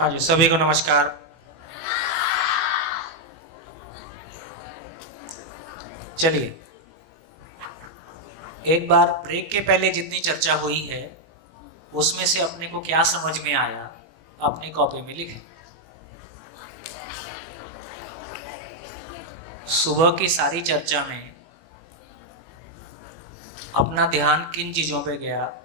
हाँ जी, सभी को नमस्कार। चलिए, एक बार ब्रेक के पहले जितनी चर्चा हुई है उसमें से अपने को क्या समझ में आया अपनी कॉपी में लिखें। सुबह की सारी चर्चा में अपना ध्यान किन चीजों पे गया,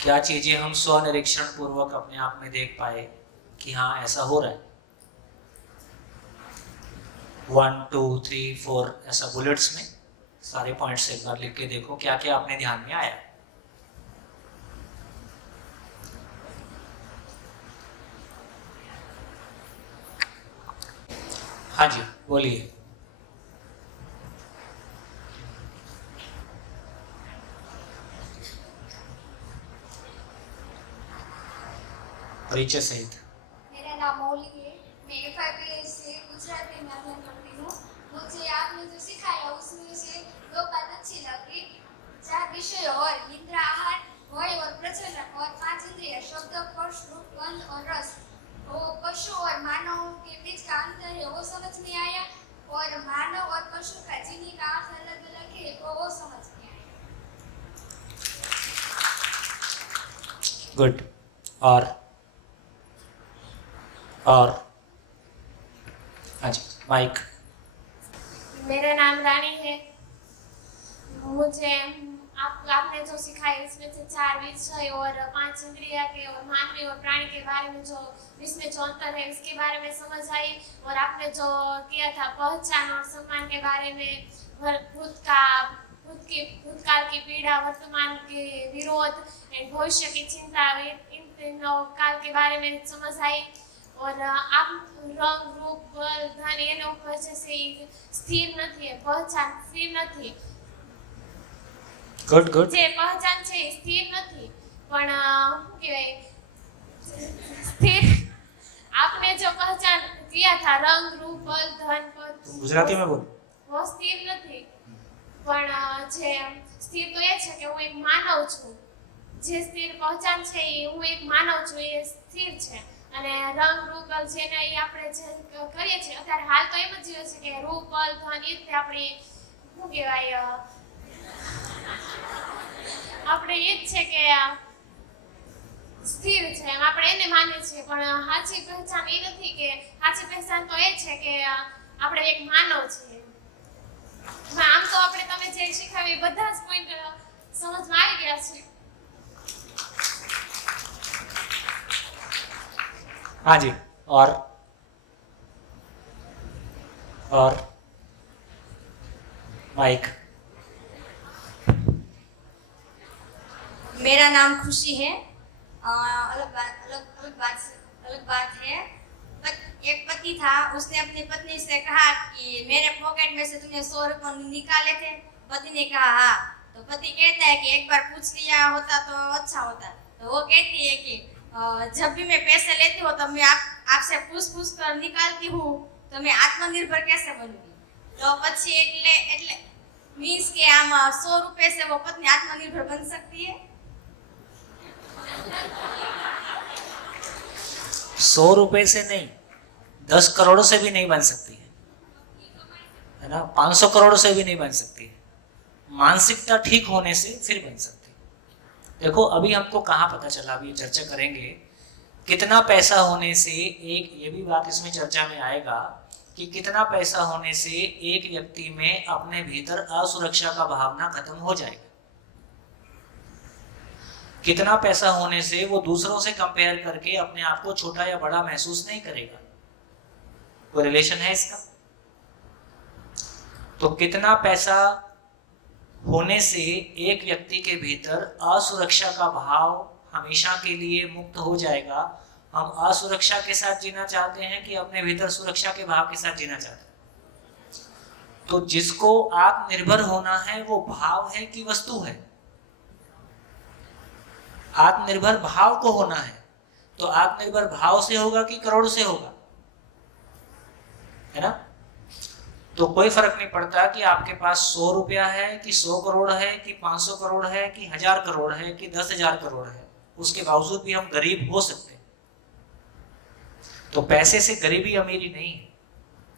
क्या चीजें हम स्वनिरीक्षण पूर्वक अपने आप में देख पाए कि हाँ ऐसा हो रहा है। 1 2 3 4 ऐसा बुलेट्स में सारे पॉइंट्स एक बार लिख के देखो क्या क्या अपने ध्यान में आया। हाँ जी, बोलिए। परिचय सहित। मेरा नाम मौली है। मैं FIBS से गुजराती में अध्ययन करती हूँ। मुझे आपने जो सिखाया उसमें से 2 बात अच्छी लगी। 4 विषय और इंद्र, आहार, भय और प्रचलन और 5 इंद्रिय शब्द, स्पर्श, रूप, गंध और रस। वो पशु और मानव के बीच का अंतर है वो समझ में आया, और मानव और पशु का जीने का अर्थ अलग अलग है वो समझ में आया। गुड। और हाँ जी, माइक। मेरा नाम रानी है। मुझे आपने जो सिखाया इसमें से 4 विषय और 5 इंद्रिया के और मानवी और प्राणी के बारे में जो इसमें जो अंतर है इसके बारे में समझ आई। और आपने जो किया था पहचान और सम्मान के बारे में, भूतकाल की पीड़ा, वर्तमान के विरोध एंड भविष्य की चिंता, इन तीनों काल के बारे में समझ आई। और आप रंग, रूप, बल, धन એનો પછી સ્થિર નથી, પહચાન સ્થિર નથી। Good good. જે પહચાન છે એ સ્થિર નથી, પણ શું કહેવાય, સ્થિર आपने जो पहचान किया था रंग, रूप, बल, धन, पद, गुजराती में बोल। वो स्थिर નથી, પણ જે સ્થિર તો એ છે કે હું એક માનવ છું। જે સ્થિર પહચાન છે એ હું એક માનવ છું, એ સ્થિર છે। અને રંગ, રૂપ, બલ જેને એ આપણે જે કરીએ છીએ અત્યારે હાલ તો એમ જ જીવે છે કે રૂપ, બલ, ધન એ રીતે આપણે શું કહેવાય, આપણે એ જ છે કે સ્થિર છે એમ આપણે એને માનીએ છીએ। પણ સાચી પહેચાન એ નથી, કે સાચી પહેચાન તો એ છે કે આપણે એક માનવ છીએ। આમ તો આપણે તમે જે શીખવ્યું બધા જ પોઈન્ટ સમજમાં આવી ગયા છે। हाँ जी। और माइक। मेरा नाम खुशी है। अलग बात है। एक पति था, उसने अपनी पत्नी से कहा कि मेरे पॉकेट में से तुमने 100 रुपये निकाले थे। पति ने कहा हाँ। तो पति कहता है कि एक बार पूछ लिया होता तो अच्छा होता। तो वो कहती है कि जब भी मैं पैसे लेती हूँ तब मैं आपसे पूछ कर निकालती हूँ, तो मैं आत्मनिर्भर कैसे बनूंगी। तो પછી એટલે मीन्स के आम 100 रुपए से वो पत्नी आत्मनिर्भर बन सकती है। 100 रुपए से नहीं, 10 करोड़ से भी नहीं बन सकती है ना, 500 करोड़ से भी नहीं बन सकती है। मानसिकता ठीक होने से फिर बन सकती है। देखो अभी हमको कहाँ पता चला, अभी चर्चा करेंगे कितना पैसा होने से एक, ये भी बात इसमें चर्चा में आएगा कि कितना पैसा होने से एक व्यक्ति में अपने भीतर असुरक्षा का भावना खत्म हो जाएगा। कितना पैसा होने से वो दूसरों से कंपेयर करके अपने आप को छोटा या बड़ा महसूस नहीं करेगा। कोई रिलेशन है इसका? तो कितना पैसा होने से एक व्यक्ति के भीतर असुरक्षा का भाव हमेशा के लिए मुक्त हो जाएगा। हम असुरक्षा के साथ जीना चाहते हैं कि अपने भीतर सुरक्षा के भाव के साथ जीना चाहते हैं? तो जिसको आत्मनिर्भर होना है वो भाव है कि वस्तु है? आत्मनिर्भर भाव को होना है, तो आत्मनिर्भर भाव से होगा कि करोड़ से होगा, है ना? तो कोई फर्क नहीं पड़ता कि आपके पास 100 रुपया है कि 100 करोड़ है कि 500 करोड़ है कि 1000 करोड़ है कि 10,000 करोड़ है। उसके बावजूद भी हम गरीब हो सकते हैं। तो पैसे से गरीबी अमीरी नहीं है,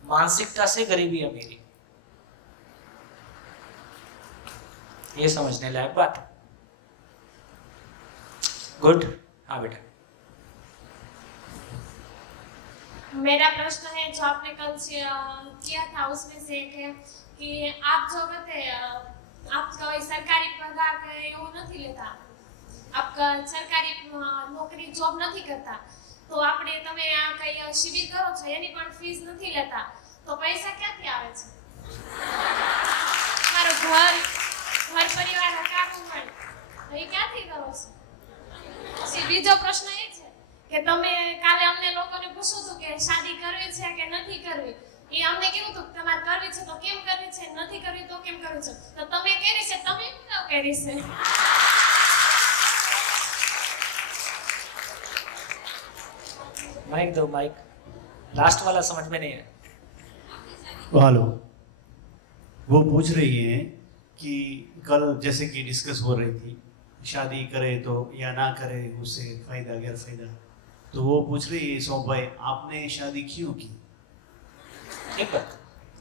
मानसिकता से गरीबी अमीरी। ये समझने लायक बात है। गुड। हाँ बेटा, मेरा प्रश्न है जो आपने कल किया था उसमें से एक है कि आप जो कहते आप कोई सरकारी पगार के એવું નથી લેતા, આપ સરકારી નોકરી જોબ નથી કરતા, તો આપણે તમે આ કઈ શિબિર કરો છો એની પણ ફીસ નથી લેતા, તો પૈસા ક્યાંથી આવે છે? મારો ઘર પરિવાર હકાવું મળે તો એ ક્યાંથી કરો છો? પછી બીજો પ્રશ્ન એ છે કે તમે કાલે અમને લોકોને પૂછ્યું હતું કે શાદી કરવી છે કે નથી કરવી, એ અમને કીધું હતું કે તમારે કરવી છે તો કેમ કરવી છે, નથી કરવી તો કેમ કરવી છે, તો તમે કરી છે, તમે કેમ કરી છે? माइक दो, माइक। लास्ट वाला समझ में नहीं है। हेलो, वो पूछ रही हैं कि कल जैसे कि डिस्कस हो रही थी शादी करे तो या ना करे उससे फायदा गैर फायदा, तो वो पूछ रही है सोम भाई आपने शादी क्यों की? ठीक बात,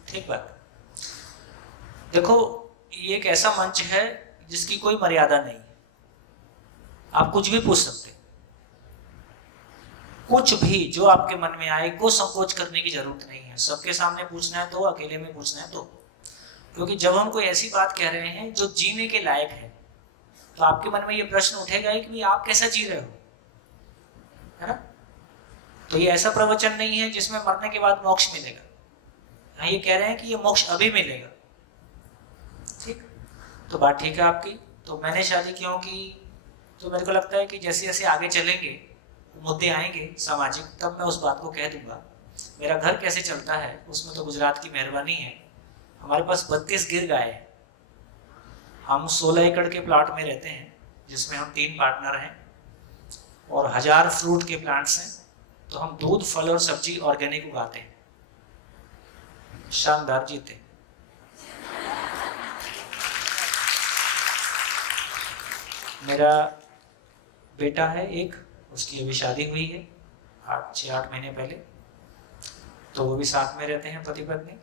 ठीक बात। देखो, ये एक ऐसा मंच है जिसकी कोई मर्यादा नहीं है। आप कुछ भी पूछ सकते हैं, कुछ भी जो आपके मन में आए, को संकोच करने की जरूरत नहीं है। सबके सामने पूछना है तो, अकेले में पूछना है तो। क्योंकि जब हम कोई ऐसी बात कह रहे हैं जो जीने के लायक है, तो आपके मन में ये प्रश्न उठेगा ही कि भाई आप कैसा जी रहे हो, है ना? तो ये ऐसा प्रवचन नहीं है जिसमें मरने के बाद मोक्ष मिलेगा। हाँ, ये कह रहे हैं कि ये मोक्ष अभी मिलेगा। ठीक, तो बात ठीक है आपकी। तो मैंने शादी क्यों की, तो मेरे को लगता है कि जैसे जैसे आगे चलेंगे, मुद्दे आएंगे सामाजिक, तब मैं उस बात को कह दूंगा। मेरा घर कैसे चलता है उसमें तो गुजरात की मेहरबानी है। हमारे पास 32 गिर गाय है। हम 16 एकड़ के प्लाट में रहते हैं जिसमें हम 3 पार्टनर हैं और 1000 फ्रूट के प्लांट्स हैं। तो हम दूध, फल और सब्जी ऑर्गेनिक उगाते हैं। शानदार जीते। मेरा बेटा है एक, उसकी अभी शादी हुई है 6-8 महीने पहले। तो वो भी साथ में रहते हैं, पति पत्नी।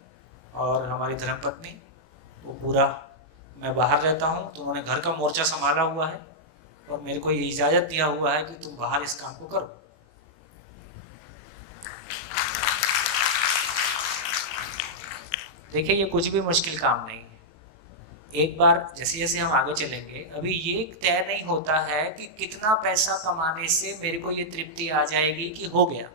और हमारी धर्मपत्नी, वो पूरा, मैं बाहर रहता हूँ तो उन्होंने घर का मोर्चा संभाला हुआ है और मेरे को ये इजाज़त दिया हुआ है कि तुम बाहर इस काम को करो। देखिए, ये कुछ भी मुश्किल काम नहीं है। एक बार जैसे जैसे हम आगे चलेंगे, अभी ये तय नहीं होता है कि कितना पैसा कमाने से मेरे को ये तृप्ति आ जाएगी कि हो गया।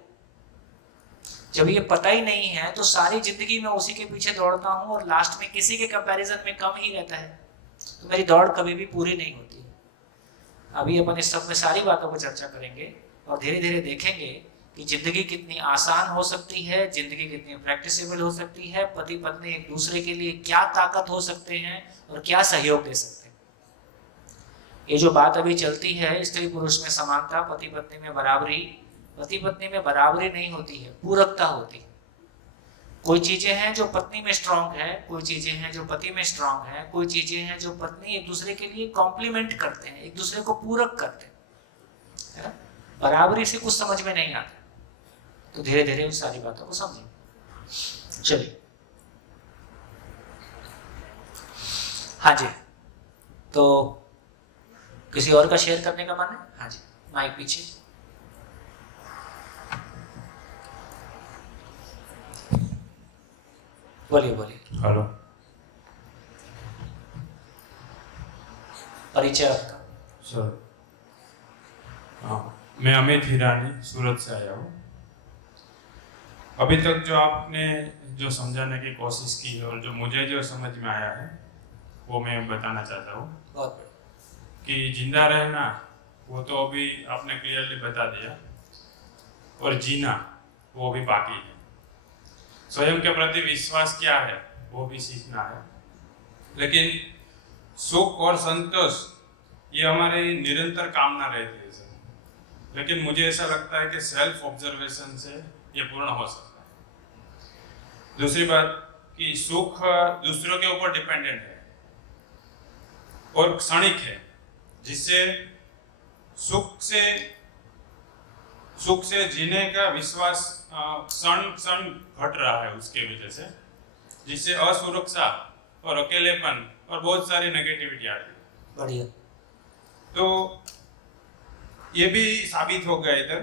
जब ये पता ही नहीं है तो सारी जिंदगी में उसी के पीछे दौड़ता हूँ और लास्ट में किसी के कंपैरिजन में कम ही रहता है, तो मेरी दौड़ कभी भी पूरी नहीं होती। अभी अपन इस सब में सारी बातों पर चर्चा करेंगे और धीरे धीरे देखेंगे कि जिंदगी कितनी आसान हो सकती है, जिंदगी कितनी प्रैक्टिसेबल हो सकती है, पति पत्नी एक दूसरे के लिए क्या ताकत हो सकते हैं और क्या सहयोग दे सकते हैं। ये जो बात अभी चलती है स्त्री पुरुष में समानता, पति पत्नी में बराबरी, पति पत्नी में बराबरी नहीं होती है, पूरकता होती है। कोई चीजें हैं जो पत्नी में स्ट्रांग है, कोई चीजें हैं जो पति में स्ट्रांग है, कोई चीजें हैं जो पत्नी एक दूसरे के लिए कॉम्प्लीमेंट करते हैं, एक दूसरे को पूरक करते हैं, है ना? बराबरी से कुछ समझ में नहीं आता, तो धीरे धीरे उस सारी बातों को समझें। चलिए, हाँ जी, तो किसी और का शेयर करने का मन है? हाँ जी, माइक पीछे। बोलिए बोलिए। हेलो, परिचय आपका? सर, हाँ, मैं अमित हिरानी सूरत से आया हूँ। अभी तक जो आपने जो समझाने की कोशिश की और जो मुझे जो समझ में आया है वो मैं बताना चाहता हूँ। बहुत बढ़िया। कि जिंदा रहना वो तो अभी आपने क्लियरली बता दिया, और जीना वो भी बाकी है। स्वयं के प्रति विश्वास क्या है वो भी सीखना है। लेकिन सुख और संतोष ये हमारी निरंतर कामना रहती है सर। लेकिन मुझे ऐसा लगता है कि सेल्फ ऑब्जर्वेशन से ये पूर्ण हो सकता है। दूसरी बात कि सुख दूसरों के ऊपर डिपेंडेंट है और क्षणिक है, जिससे सुख से जीने का विश्वास क्षण क्षण घट रहा है उसके वजह से, जिससे असुरक्षा और अकेलेपन और बहुत सारी नेगेटिविटी आती है। बढ़िया। तो ये भी साबित हो गया इधर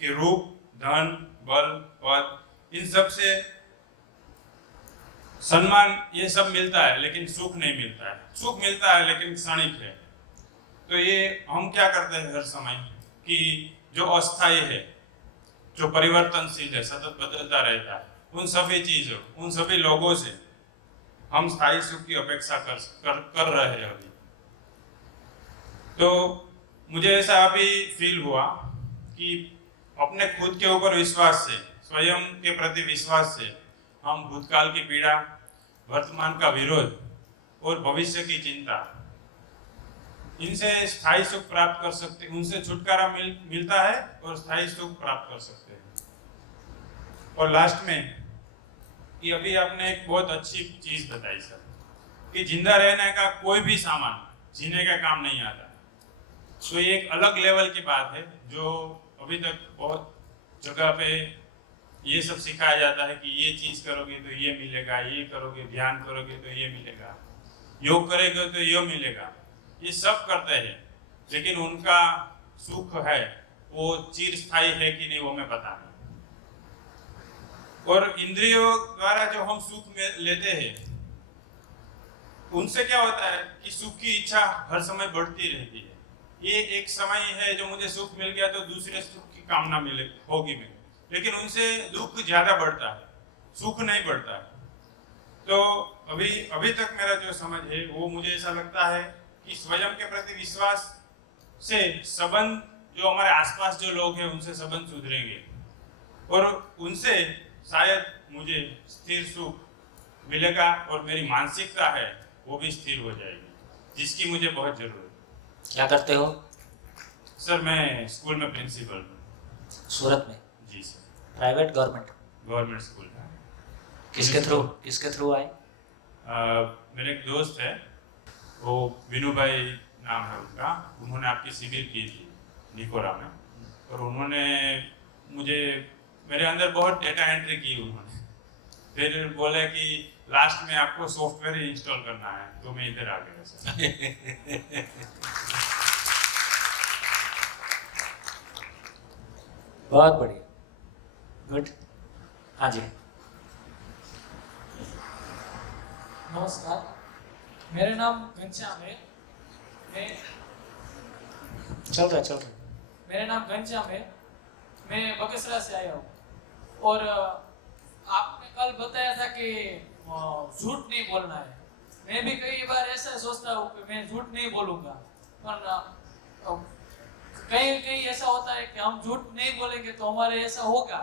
कि रूप, धन, बल, पद, इन सब से सम्मान ये सब मिलता है, लेकिन सुख नहीं मिलता है। सुख मिलता है लेकिन क्षणिक है। तो ये हम क्या करते हैं हर समय कि जो अस्थायी है, जो परिवर्तनशील है, सतत बदलता रहता है, उन सभी चीजों, उन सभी लोगों से हम स्थायी सुख की अपेक्षा कर रहे हैं अभी। तो मुझे ऐसा अभी फील हुआ कि अपने खुद के ऊपर विश्वास से, स्वयं के प्रति विश्वास से हम भूतकाल की पीड़ा, वर्तमान का विरोध और भविष्य की चिंता, इनसे स्थायी सुख प्राप्त कर सकते हैं। उनसे छुटकारा मिलता है और स्थायी सुख प्राप्त कर सकते हैं। और लास्ट में कि अभी आपने एक बहुत अच्छी चीज बताई सर, कि जिंदा रहने का कोई भी सामान जीने का काम नहीं आता। तो ये एक अलग लेवल की बात है जो अभी तक बहुत जगह पे ये सब सिखाया जाता है कि ये चीज करोगे तो ये मिलेगा, ये करोगे, ध्यान करोगे तो ये मिलेगा, योग करेंगे तो ये मिलेगा। ये सब करते हैं, लेकिन उनका सुख है वो चिरस्थायी है कि नहीं वो मैं पता नहीं। और इंद्रियों द्वारा जो हम सुख लेते हैं, उनसे क्या होता है कि सुख की इच्छा हर समय बढ़ती रहती है। ये एक समय है जो मुझे सुख मिल गया तो दूसरे सुख की कामना मिले होगी मैं, लेकिन उनसे दुख ज्यादा बढ़ता है, सुख नहीं बढ़ता है। तो अभी तक मेरा जो समझ है वो मुझे ऐसा लगता है कि स्वयं के प्रति विश्वास से संबंध, जो हमारे आसपास जो लोग हैं उनसे संबंध सुधरेंगे और उनसे शायद मुझे स्थिर सुख मिलेगा और मेरी मानसिकता है वो भी स्थिर हो जाएगी, जिसकी मुझे बहुत जरूरत है। क्या करते हो? सर मैं स्कूल में प्रिंसिपल हूँ। सूरत में? जी sir. Private, government? Government school है। किसके थ्रू आए? मेरे एक दोस्त है, वो विनू भाई नाम है उनका, उन्होंने आपकी शिविर की थी निकोरा में, और उन्होंने मुझे, मेरे अंदर बहुत डेटा एंट्री की उन्होंने, फिर बोले कि लास्ट में आपको सॉफ्टवेयर ही इंस्टॉल करना है, तो मैं इधर आ गया सर। बहुत बढ़िया, गुड। हाँ जी। नमस्कार, मेरा नाम घनश्याम है। चल रहा मेरा नाम घनश्याम है। मैं बगसरा से आया हूँ और आपने कल बताया था कि झूठ नहीं बोलना है। मैं भी कई बार ऐसा सोचता हूँ कि मैं झूठ नहीं बोलूँगा, पर कहीं ऐसा होता है कि हम झूठ नहीं बोलेंगे तो हमारे ऐसा होगा,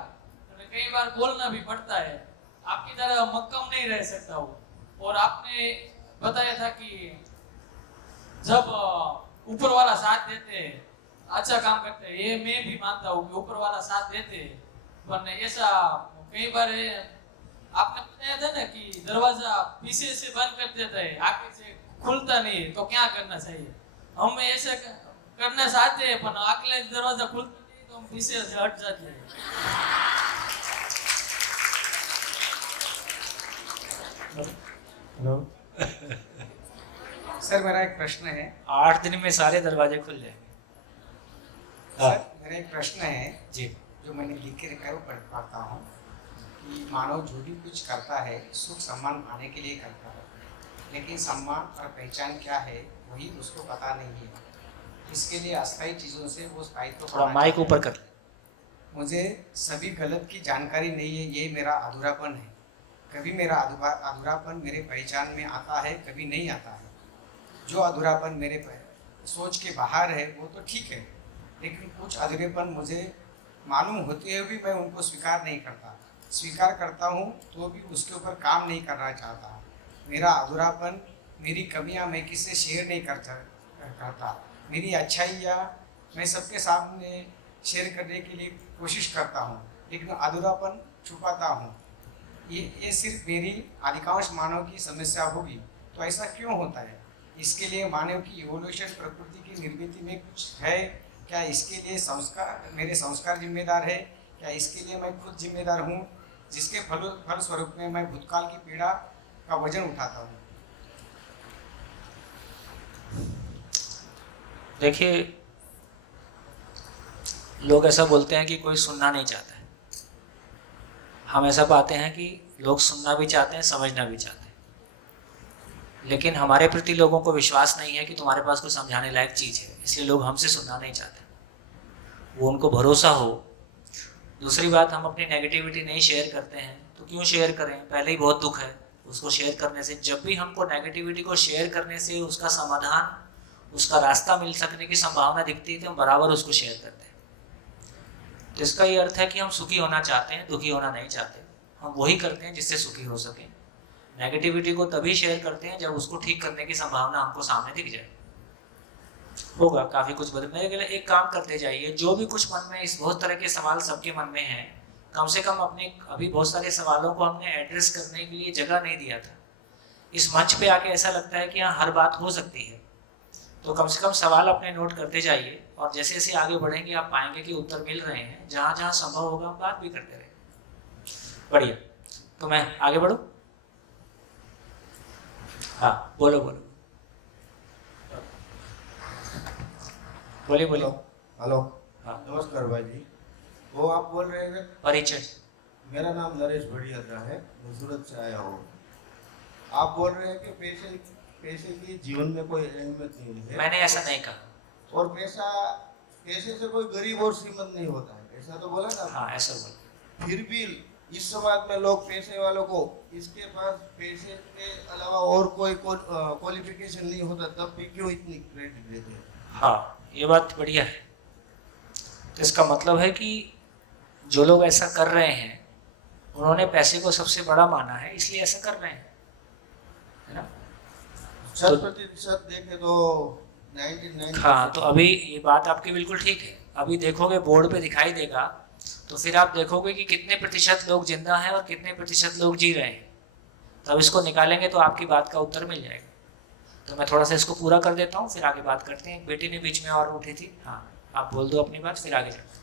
कई बार बोलना भी पड़ता है। आपकी तरह मक्कम नहीं रह सकता हूँ। और आपने बताया था कि जब ऊपर वाला साथ देते हैं, अच्छा काम करते हैं, ये मैं भी मानता हूँ कि ऊपर वाला साथ देते हैं, पर ऐसा कई बार आपने बताया था ना कि दरवाजा पीछे से बंद कर देता है, आगे से खुलता नहीं है, तो क्या करना चाहिए? हम ऐसा करना चाहते हैं पर अगले दरवाजा खुलता नहीं तो हम पीछे से हट जाते हैं। हेलो सर, मेरा एक प्रश्न है। 8 दिन में सारे दरवाजे खुल जाएंगे। सर मेरा एक प्रश्न है जी। जो मैंने लिख के रखा है, वो पढ़ पाता हूँ कि मानव जो भी कुछ करता है सुख सम्मान पाने के लिए करता है, लेकिन सम्मान और पहचान क्या है वही उसको पता नहीं है। इसके लिए अस्थायी चीज़ों से वो स्थायित्व थोड़ा माइक ऊपर कर ले। मुझे सभी गलत की जानकारी नहीं है, ये मेरा अधूरापन है। कभी मेरा अधूरापन मेरे पहचान में आता है, कभी नहीं आता है। जो अधूरापन मेरे सोच के बाहर है वो तो ठीक है, लेकिन कुछ अधूरेपन मुझे मालूम होते हुए भी मैं उनको स्वीकार नहीं करता। स्वीकार करता हूँ तो भी उसके ऊपर काम नहीं करना चाहता। मेरा अधूरापन, मेरी कमियाँ मैं किससे शेयर नहीं करता। मेरी अच्छाइयाँ मैं सबके सामने शेयर करने के लिए कोशिश करता हूँ, लेकिन अधूरापन छुपाता हूँ। ये सिर्फ मेरी अधिकांश मानव की समस्या होगी, तो ऐसा क्यों होता है? इसके लिए मानव की इवोल्यूशन, प्रकृति की निर्मिति में कुछ है क्या इसके लिए मेरे संस्कार जिम्मेदार है? क्या इसके लिए मैं खुद जिम्मेदार हूँ, जिसके फलस्वरूप में मैं भूतकाल की पीड़ा का वजन उठाता हूँ? देखिए, लोग ऐसा बोलते हैं कि कोई सुनना नहीं चाहता है। हम ऐसा पाते हैं कि लोग सुनना भी चाहते हैं, समझना भी चाहते हैं, लेकिन हमारे प्रति लोगों को विश्वास नहीं है कि तुम्हारे पास कोई समझाने लायक चीज़ है, इसलिए लोग हमसे सुनना नहीं चाहते। वो उनको भरोसा हो। दूसरी बात, हम अपनी नेगेटिविटी नहीं शेयर करते हैं तो क्यों शेयर करें? पहले ही बहुत दुख है, उसको शेयर करने से, जब भी हमको नेगेटिविटी को शेयर करने से उसका समाधान, उसका रास्ता मिल सकने की संभावना दिखती है तो हम बराबर उसको शेयर करते हैं। तो इसका ये अर्थ है कि हम सुखी होना चाहते हैं, दुखी होना नहीं चाहते। हम वही करते हैं जिससे सुखी हो सके। नेगेटिविटी को तभी शेयर करते हैं जब उसको ठीक करने की संभावना हमको सामने दिख जाए। होगा काफ़ी कुछ बदलने के लिए एक काम करते जाइए। जो भी कुछ मन में, इस बहुत तरह के सवाल सबके मन में हैं, कम से कम अपने, अभी बहुत सारे सवालों को हमने एड्रेस करने के लिए जगह नहीं दिया था। इस मंच पे आके ऐसा लगता है कि यहाँ हर बात हो सकती है। तो कम से कम सवाल अपने नोट करते जाइए, और जैसे जैसे आगे बढ़ेंगे आप पाएंगे कि उत्तर मिल रहे हैं। जहाँ जहाँ संभव होगा हम बात भी करते रहेंगे। बढ़िया, तो मैं आगे बढ़ूँ? हाँ, बोलो बोलो, बोलिए बोलिए। हेलो, हाँ, नमस्कार भाई जी। वो आप बोल रहे थे? परिचय। मेरा नाम नरेश भड़ियात्रा है, मैं सूरत से आया हूँ। आप बोल रहे हैं कि पैसे की जीवन में कोई अहमियत नहीं है। मैंने ऐसा नहीं कहा। और पैसे से कोई गरीब और श्रीमंत नहीं होता है, ऐसा तो बोला ना? हाँ, ऐसा बोला। फिर भी इस समाज में लोग पैसे वालों को, इसके पास पैसे के अलावा और कोई क्वालिफिकेशन नहीं होता, तब भी क्यों इतनी क्रेडिट देते हैं? हाँ, ये बात बढ़िया है। तो इसका मतलब है कि जो लोग ऐसा कर रहे हैं उन्होंने पैसे को सबसे बड़ा माना है, इसलिए ऐसा कर रहे हैं, है ना? 100% देखे तो 99। हाँ, तो अभी ये बात आपकी बिल्कुल ठीक है। अभी देखोगे बोर्ड पे दिखाई देगा, तो फिर आप देखोगे कि कितने प्रतिशत लोग जिंदा हैं और कितने प्रतिशत लोग जी रहे हैं। तब इसको निकालेंगे तो आपकी बात का उत्तर मिल जाएगा। तो मैं थोड़ा सा इसको पूरा कर देता हूँ, फिर आगे बात करते हैं। बेटी ने बीच में और उठी थी। हाँ, आप बोल दो अपनी बात, फिर आगे चलते हैं।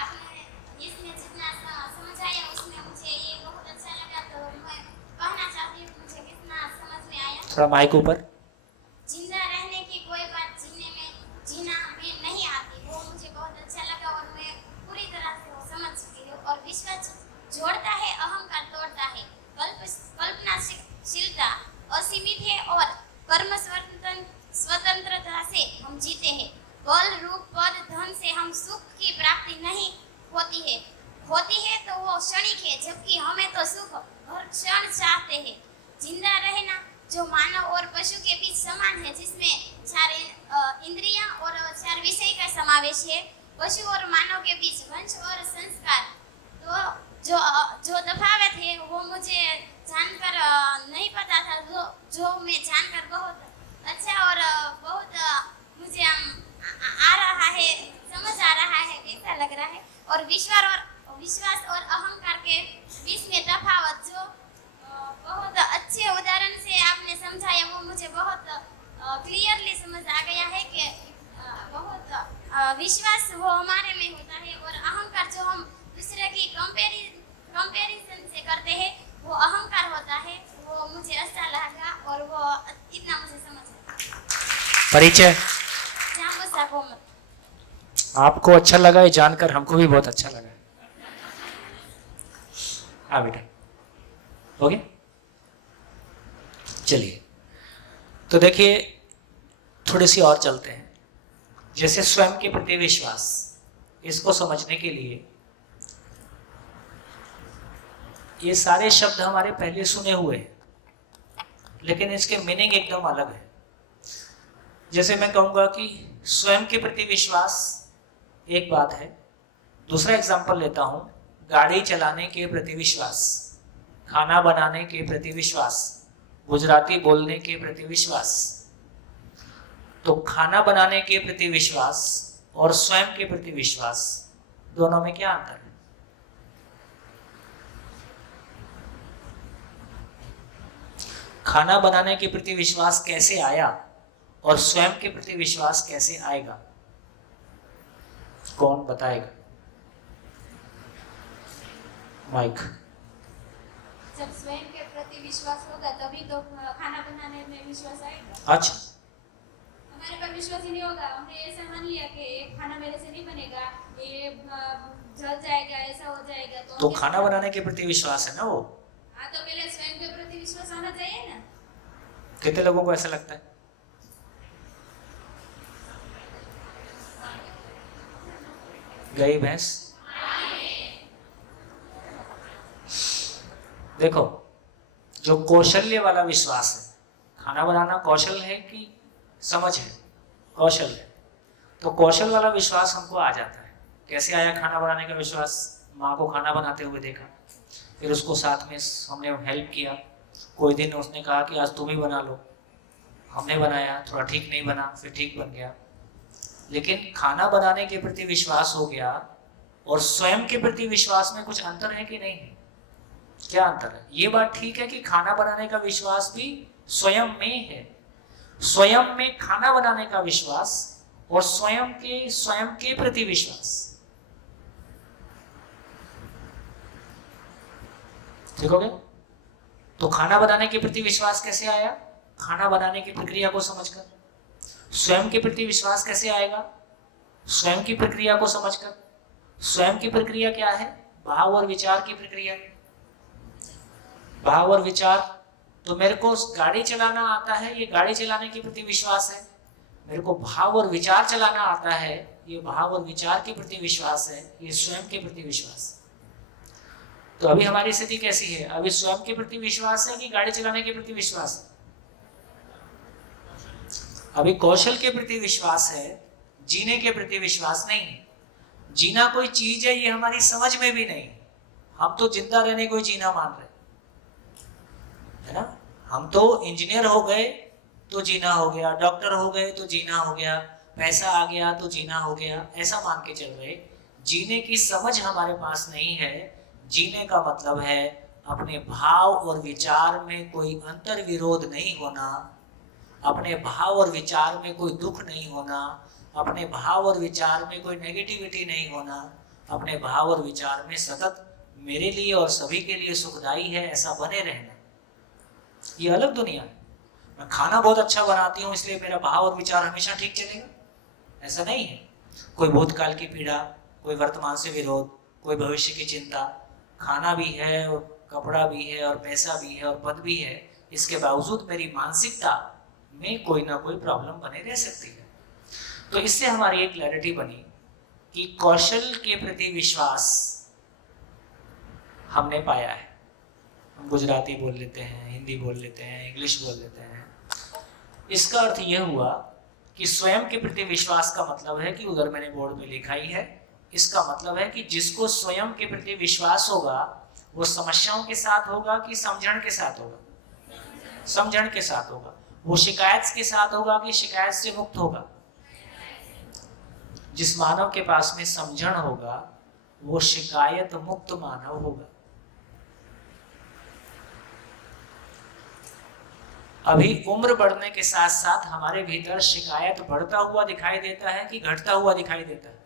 आपने इसमें जितना समझाया उसमें मुझे ये बहुत अच्छा लगा, तो मैं कहना चाहती हूँ मुझे कितना समझ में आया। थोड़ा माइक ऊपर। जिंदा रहने की कोई बात जीना हमें नहीं आती, वो मुझे बहुत अच्छा लगा और मैं पूरी तरह से वो समझ चुकी हूँ। और विश्वास जोड़ता है, अहंकार तोड़ता है। कल्पनाशीलता असीमित है और कर्म स्वतंत्रता से हम जीते हैं। बल, रूप, पद, धन से हम सुख की प्राप्ति नहीं होती है तो वो क्षणिक है, जबकि हमें तो सुख हर क्षण चाहते हैं। जिंदा रहना जो मानव और पशु के बीच समान है, जिसमें 4 इंद्रियां और 4 विषय का समावेश है। पशु और मानव के बीच वंश और संस्कार, तो जो तफावत है वो मुझे जानकर नहीं पता था, जो मैं जानकर बहुत अच्छा और बहुत मुझे आ रहा है, समझ आ रहा है, कैसा लग रहा है। और विश्वास और अहंकार के बीच में तफावत जो बहुत अच्छे उदाहरण से आपने समझाया, वो मुझे बहुत क्लियरली समझ आ गया है कि बहुत विश्वास वो हमारे में होता है और अहंकार जो हम दूसरे की कंपैरिजन से करते हैं वो अहंकार होता है। वो मुझे अच्छा लगा और वो इतना मुझे समझ आया। परिचय। जांबुसा कोमल। आपको अच्छा लगा ये जानकर, हमको भी बहुत अच्छा लगा। हाँ बेटा, हो गया? चलिए, तो देखिए थोड़ी सी और चलते हैं। जैसे स्वयं के प्रति विश्वास, इसको समझने के लिए ये सारे शब्द हमारे पहले सुने हुए हैं, लेकिन इसके मीनिंग एकदम अलग है। जैसे मैं कहूँगा कि स्वयं के प्रति विश्वास एक बात है। दूसरा एग्जाम्पल लेता हूँ, गाड़ी चलाने के प्रति विश्वास, खाना बनाने के प्रति विश्वास, गुजराती बोलने के प्रति विश्वास। तो खाना बनाने के प्रति विश्वास और स्वयं के प्रति विश्वास, दोनों में क्या अंतर है? खाना बनाने के प्रति विश्वास कैसे आया और स्वयं के प्रति विश्वास कैसे आएगा? कौन बताएगा? माइक। जब स्वयं के प्रति विश्वास होगा तभी तो खाना बनाने में विश्वास आएगा। अच्छा, हमारे पर विश्वास ही नहीं होगा, हमने ऐसा मान लिया कि ये खाना मेरे से नहीं बनेगा, ये जल जाएगा, ऐसा हो जाएगा, तो हम खाना बनाने के प्रति विश्वास है ना वो। हाँ, तो पहले स्वयं के प्रति विश्वास आना चाहिए ना। कितने लोगों को ऐसा लगता है? गई भैंस। देखो, जो कौशल्य वाला विश्वास है, खाना बनाना कौशल है कि समझ है? कौशल है। तो कौशल वाला विश्वास हमको आ जाता है। कैसे आया खाना बनाने का विश्वास? माँ को खाना बनाते हुए देखा, फिर उसको साथ में हमने हेल्प किया। कोई दिन उसने कहा कि आज तुम ही बना लो, हमने बनाया, थोड़ा ठीक नहीं बना, फिर ठीक बन गया। लेकिन खाना बनाने के प्रति विश्वास हो गया और स्वयं के प्रति विश्वास में कुछ अंतर है कि नहीं है? क्या अंतर है? ये बात ठीक है कि खाना बनाने का विश्वास भी स्वयं में है, स्वयं में खाना बनाने का विश्वास और स्वयं के प्रति विश्वास। देखोगे? तो खाना बनाने के प्रति विश्वास कैसे आया? खाना बनाने की प्रक्रिया को समझकर। स्वयं के प्रति विश्वास कैसे आएगा? स्वयं की प्रक्रिया को समझकर। स्वयं की प्रक्रिया क्या है? भाव और विचार की प्रक्रिया। भाव और विचार, तो मेरे को गाड़ी चलाना आता है, ये गाड़ी चलाने के प्रति विश्वास है। मेरे को भाव और विचार चलाना आता है, ये भाव और विचार के प्रति विश्वास है, ये स्वयं के प्रति विश्वास है। तो अभी हमारी स्थिति कैसी है? अभी स्वयं के प्रति विश्वास है कि गाड़ी चलाने के प्रति विश्वास है? अभी कौशल के प्रति विश्वास है, जीने के प्रति विश्वास नहीं है। जीना कोई चीज है, ये हमारी समझ में भी नहीं। हम तो जिंदा रहने को ही जीना मान रहे है ना। हम तो इंजीनियर हो गए तो जीना हो गया, डॉक्टर हो गए तो जीना हो गया, पैसा आ गया तो जीना हो गया, ऐसा मान के चल रहे। जीने की समझ हमारे पास नहीं है। जीने का मतलब है अपने भाव और विचार में कोई अंतर विरोध नहीं होना, अपने भाव और विचार में कोई दुख नहीं होना, अपने भाव और विचार में कोई नेगेटिविटी नहीं होना, अपने भाव और विचार में सतत मेरे लिए और सभी के लिए सुखदायी है ऐसा बने रहना। ये अलग दुनिया है। मैं खाना बहुत अच्छा बनाती हूँ इसलिए मेरा भाव और विचार हमेशा ठीक चलेगा, ऐसा नहीं है। कोई भूतकाल की पीड़ा, कोई वर्तमान से विरोध, कोई भविष्य की चिंता। खाना भी है और कपड़ा भी है और पैसा भी है और पद भी है, इसके बावजूद मेरी मानसिकता में कोई ना कोई प्रॉब्लम बने रह सकती है। तो इससे हमारी एक क्लैरिटी बनी कि कौशल के प्रति विश्वास हमने पाया है। हम गुजराती बोल लेते हैं, हिंदी बोल लेते हैं, इंग्लिश बोल लेते हैं। इसका अर्थ यह हुआ कि स्वयं के प्रति विश्वास का मतलब है कि उधर मैंने बोर्ड में लिखा ही है, इसका मतलब है कि जिसको स्वयं के प्रति विश्वास होगा वो समस्याओं के साथ होगा कि समझण के साथ होगा? समझण के साथ होगा। वो शिकायत के साथ होगा कि शिकायत से मुक्त होगा? जिस मानव के पास में समझण होगा वो शिकायत मुक्त मानव होगा। अभी उम्र बढ़ने के साथ साथ हमारे भीतर शिकायत बढ़ता हुआ दिखाई देता है कि घटता हुआ दिखाई देता है?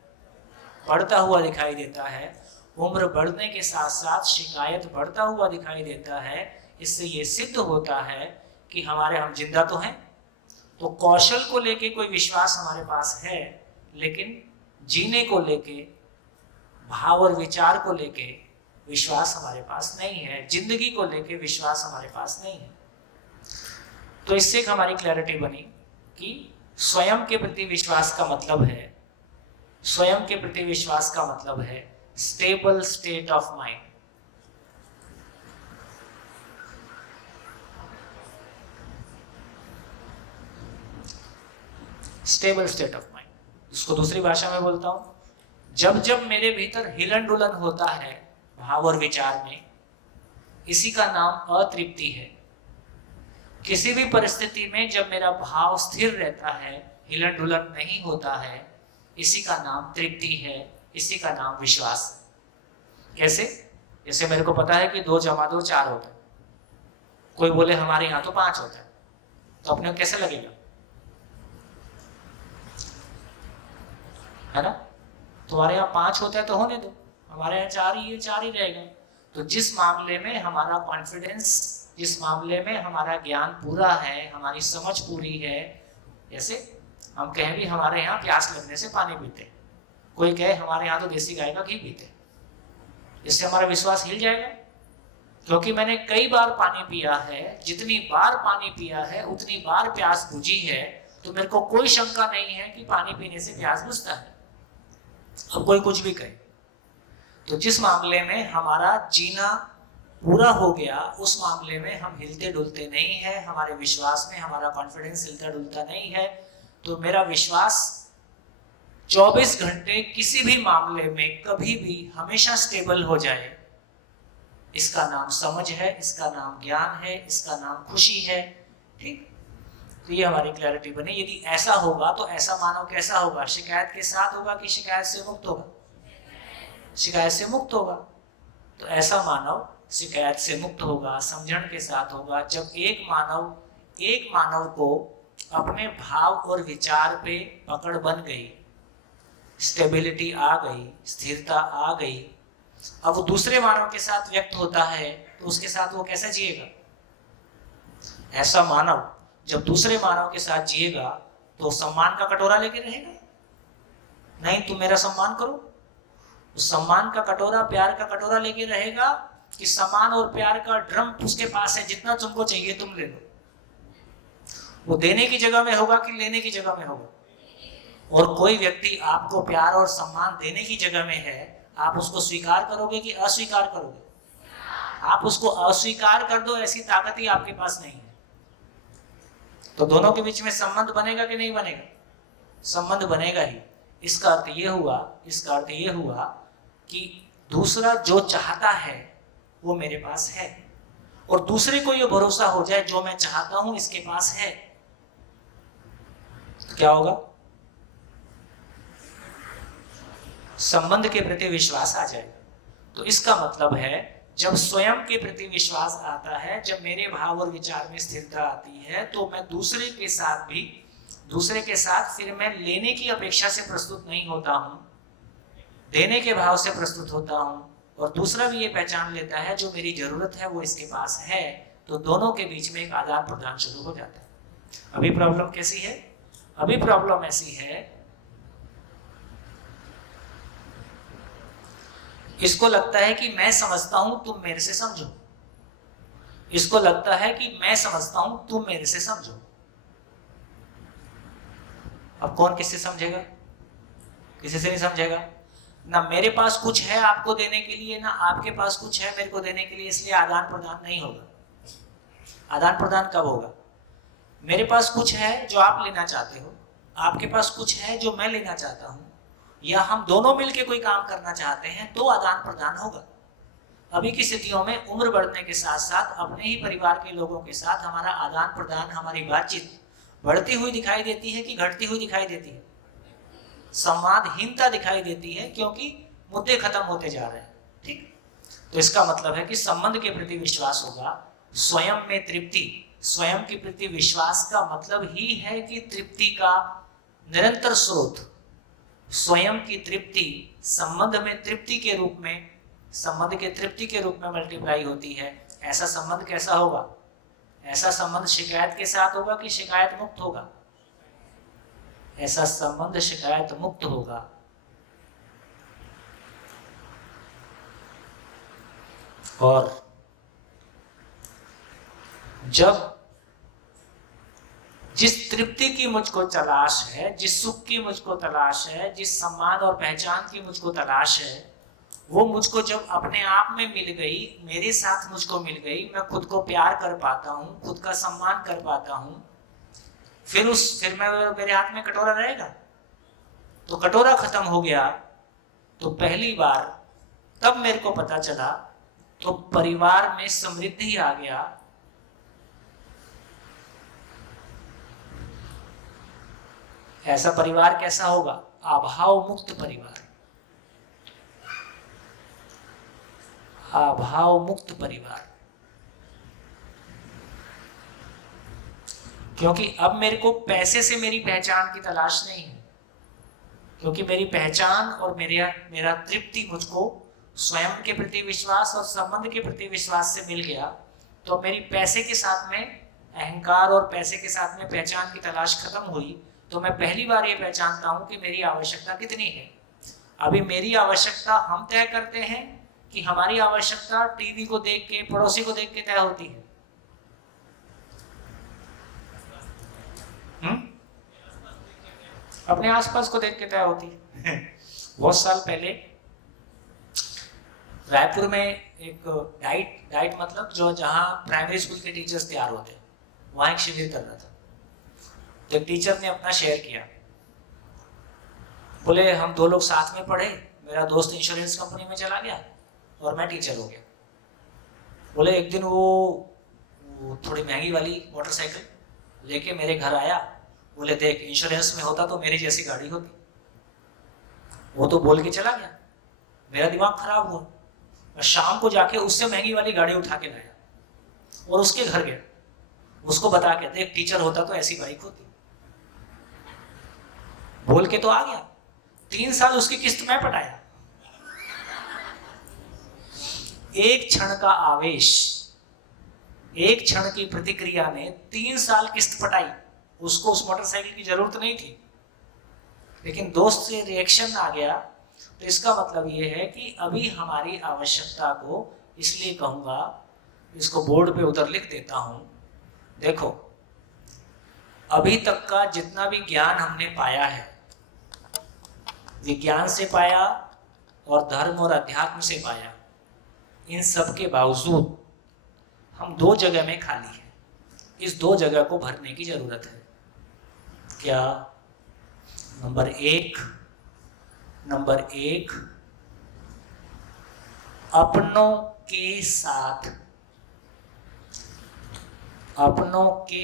बढ़ता हुआ दिखाई देता है। उम्र बढ़ने के साथ साथ शिकायत बढ़ता हुआ दिखाई देता है। इससे ये सिद्ध होता है कि हम जिंदा तो हैं। तो कौशल को लेके कोई विश्वास हमारे पास है, लेकिन जीने को लेके, भाव और विचार को लेके विश्वास हमारे पास नहीं है। जिंदगी को लेके विश्वास हमारे पास नहीं है। तो इससे एक हमारी क्लैरिटी बनी कि स्वयं के प्रति विश्वास का मतलब है, स्वयं के प्रति विश्वास का मतलब है stable state of mind. Stable state of mind, इसको दूसरी भाषा में बोलता हूं, जब जब मेरे भीतर हिलन डुलन होता है भाव और विचार में, इसी का नाम अतृप्ति है। किसी भी परिस्थिति में जब मेरा भाव स्थिर रहता है, हिलन डुलन नहीं होता है, इसी का नाम तृप्ति है, इसी का नाम विश्वास है। कैसे? जैसे मेरे को पता है कि 2 + 2 4 होता है, कोई बोले हमारे यहाँ तो 5 होता है, तो अपने को कैसे लगेगा? है ना? तुम्हारे यहाँ 5 होता है तो होने दो, हमारे यहाँ 4 ही है, 4 ही रहेगा। तो जिस मामले में हमारा कॉन्फिडेंस, जिस मामले में हमारा ज्ञान पूरा है, हमारी समझ पूरी है, जैसे हम कहें भी हमारे यहाँ प्यास लगने से पानी पीते, कोई कहे हमारे यहाँ तो देसी गाय का घी पीते, इससे हमारा विश्वास हिल जाएगा। क्योंकि मैंने कई बार पानी पिया है, जितनी बार पानी पिया है उतनी बार प्यास बुझी है, तो मेरे को कोई शंका नहीं है कि पानी पीने से प्यास बुझता है। अब कोई कुछ भी कहे, तो जिस मामले में हमारा जीना पूरा हो गया, उस मामले में हम हिलते डुलते नहीं है, हमारे विश्वास में हमारा कॉन्फिडेंस हिलता डुलता नहीं है। तो मेरा विश्वास 24 घंटे किसी भी मामले में कभी भी हमेशा स्टेबल हो जाए, इसका नाम समझ है, इसका नाम ज्ञान है, इसका नाम खुशी है। ठीक, तो ये हमारी क्लैरिटी बनी। यदि ऐसा होगा तो ऐसा मानव कैसा होगा? शिकायत के साथ होगा कि शिकायत से मुक्त होगा? शिकायत से मुक्त होगा। तो ऐसा मानव शिकायत से मुक्त होगा, समझण के साथ होगा। जब एक मानव को अपने भाव और विचार पे पकड़ बन गई, स्टेबिलिटी आ गई, स्थिरता आ गई, अब वो दूसरे मानव के साथ व्यक्त होता है तो उसके साथ वो कैसा जिएगा? ऐसा मानव जब दूसरे मानव के साथ जिएगा तो सम्मान का कटोरा लेके रहेगा, नहीं तुम मेरा सम्मान करो। उस सम्मान का कटोरा, प्यार का कटोरा लेके रहेगा कि सम्मान और प्यार का ड्रम उसके पास है, जितना तुमको चाहिए तुम ले लो। वो देने की जगह में होगा कि लेने की जगह में होगा? और कोई व्यक्ति आपको प्यार और सम्मान देने की जगह में है, आप उसको स्वीकार करोगे कि अस्वीकार करोगे? आप उसको अस्वीकार कर दो, ऐसी ताकत ही आपके पास नहीं है। तो दोनों के बीच में संबंध बनेगा कि नहीं बनेगा? संबंध बनेगा ही। इसका अर्थ ये हुआ कि दूसरा जो चाहता है वो मेरे पास है, और दूसरे को ये भरोसा हो जाए जो मैं चाहता हूं इसके पास है, तो क्या होगा? संबंध के प्रति विश्वास आ जाएगा। तो इसका मतलब है जब स्वयं के प्रति विश्वास आता है, जब मेरे भाव और विचार में स्थिरता आती है, तो मैं दूसरे के साथ फिर मैं लेने की अपेक्षा से प्रस्तुत नहीं होता हूं, देने के भाव से प्रस्तुत होता हूं, और दूसरा भी ये पहचान लेता है जो मेरी जरूरत है वो इसके पास है। तो दोनों के बीच में एक आदान प्रदान शुरू हो जाता है। अभी प्रॉब्लम कैसी है? अभी प्रॉब्लम ऐसी है, इसको लगता है कि मैं समझता हूं तुम मेरे से समझो, इसको लगता है कि मैं समझता हूं तुम मेरे से समझो। अब कौन किससे समझेगा? किसी से नहीं समझेगा। ना मेरे पास कुछ है आपको देने के लिए, ना आपके पास कुछ है मेरे को देने के लिए, इसलिए आदान प्रदान नहीं होगा। आदान प्रदान कब होगा? मेरे पास कुछ है जो आप लेना चाहते हो, आपके पास कुछ है जो मैं लेना चाहता हूं, या हम दोनों मिलकर कोई काम करना चाहते हैं, तो आदान प्रदान होगा। अभी की स्थितियों में उम्र बढ़ने के साथ साथ अपने ही परिवार के लोगों के साथ हमारा आदान प्रदान, हमारी बातचीत बढ़ती हुई दिखाई देती है कि घटती हुई दिखाई देती है? संवादहीनता दिखाई देती है, क्योंकि मुद्दे खत्म होते जा रहे हैं। ठीक, तो इसका मतलब है कि संबंध के प्रति विश्वास होगा, स्वयं में तृप्ति। स्वयं के प्रति विश्वास का मतलब ही है कि तृप्ति का निरंतर स्रोत, स्वयं की तृप्ति संबंध में तृप्ति के रूप में, संबंध के तृप्ति के रूप में मल्टीप्लाई होती है। ऐसा संबंध कैसा होगा? ऐसा संबंध शिकायत के साथ होगा कि शिकायत मुक्त होगा? ऐसा संबंध शिकायत मुक्त होगा। और जब जिस तृप्ति की मुझको तलाश है, जिस सुख की मुझको तलाश है, जिस सम्मान और पहचान की मुझको तलाश है, वो मुझको जब अपने आप में मिल गई, मेरे साथ मुझको मिल गई, मैं खुद को प्यार कर पाता हूँ, खुद का सम्मान कर पाता हूँ, फिर मेरे हाथ में कटोरा रहेगा? तो कटोरा खत्म हो गया तो पहली बार तब मेरे को पता चला, तो परिवार में समृद्धि आ गया। ऐसा परिवार कैसा होगा? अभाव मुक्त परिवार, अभाव मुक्त परिवार। क्योंकि अब मेरे को पैसे से मेरी पहचान की तलाश नहीं है, क्योंकि मेरी पहचान और मेरा मेरा तृप्ति मुझको स्वयं के प्रति विश्वास और संबंध के प्रति विश्वास से मिल गया, तो मेरी पैसे के साथ में अहंकार और पैसे के साथ में पहचान की तलाश खत्म हुई। तो मैं पहली बार ये पहचानता हूँ कि मेरी आवश्यकता कितनी है। अभी मेरी आवश्यकता हम तय करते हैं कि हमारी आवश्यकता टीवी को देख के, पड़ोसी को देख के तय होती है? अपने आसपास को देख के तय होती है। बहुत साल पहले रायपुर में एक डाइट मतलब जो जहाँ प्राइमरी स्कूल के टीचर्स तैयार होते हैं, वहाँ एक शिविर कर रहा था। तो एक टीचर ने अपना शेयर किया, बोले हम 2 लोग साथ में पढ़े, मेरा दोस्त इंश्योरेंस कंपनी में चला गया और मैं टीचर हो गया। बोले एक दिन वो थोड़ी महंगी वाली मोटरसाइकिल लेके मेरे घर आया, बोले देख इंश्योरेंस में होता तो मेरी जैसी गाड़ी होती। वो तो बोल के चला गया, मेरा दिमाग खराब हुआ और शाम को जाके उससे महंगी वाली गाड़ी उठा के लाया और उसके घर गया, उसको बता के देख टीचर होता तो ऐसी बाइक होती। बोल के तो आ गया, 3 साल उसकी किस्त मैं पटाया। एक क्षण का आवेश, एक क्षण की प्रतिक्रिया ने 3 साल किस्त पटाई। उसको उस मोटरसाइकिल की जरूरत नहीं थी, लेकिन दोस्त से रिएक्शन आ गया। तो इसका मतलब ये है कि अभी हमारी आवश्यकता को, इसलिए कहूंगा, इसको बोर्ड पे उधर लिख देता हूं, देखो अभी तक का जितना भी ज्ञान हमने पाया है, विज्ञान से पाया और धर्म और अध्यात्म से पाया, इन सब के बावजूद हम 2 जगह में खाली हैं। इस 2 जगह को भरने की जरूरत है। क्या? नंबर एक, अपनों के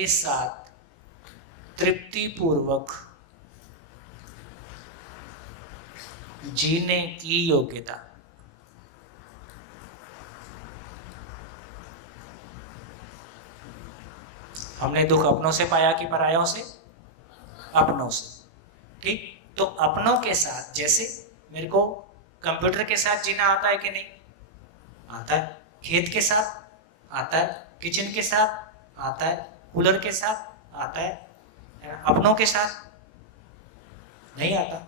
साथ तृप्ति पूर्वक जीने की योग्यता। हमने दुख अपनों से पाया कि परायों से? अपनों से। ठीक, तो अपनों के साथ, जैसे मेरे को कंप्यूटर के साथ जीना आता है कि नहीं? आता है। खेत के साथ आता है, किचन के साथ आता है, कूलर के साथ आता है। अपनों के साथ नहीं आता।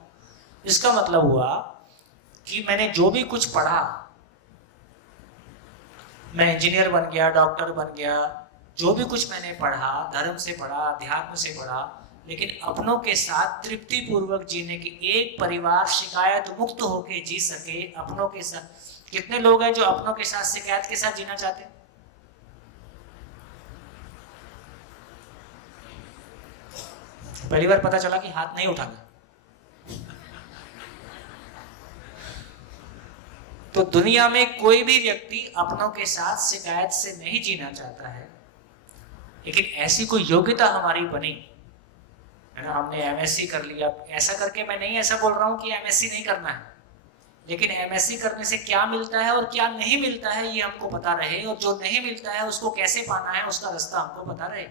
इसका मतलब हुआ कि मैंने जो भी कुछ पढ़ा, मैं इंजीनियर बन गया, डॉक्टर बन गया, जो भी कुछ मैंने पढ़ा, धर्म से पढ़ा, अध्यात्म से पढ़ा, लेकिन अपनों के साथ तृप्ति पूर्वक जीने की, एक परिवार शिकायत मुक्त होके जी सके अपनों के साथ। कितने लोग हैं जो अपनों के साथ शिकायत के साथ जीना चाहते हैं? पहली बार पता चला कि हाथ नहीं उठाना। तो दुनिया में कोई भी व्यक्ति अपनों के साथ शिकायत से नहीं जीना चाहता है, लेकिन ऐसी कोई योग्यता हमारी बनी है ना, हमने एमएससी कर लिया। ऐसा करके मैं नहीं ऐसा बोल रहा हूँ कि एमएससी नहीं करना है, लेकिन एमएससी करने से क्या मिलता है और क्या नहीं मिलता है ये हमको पता रहे, और जो नहीं मिलता है उसको कैसे पाना है उसका रास्ता हमको पता रहे।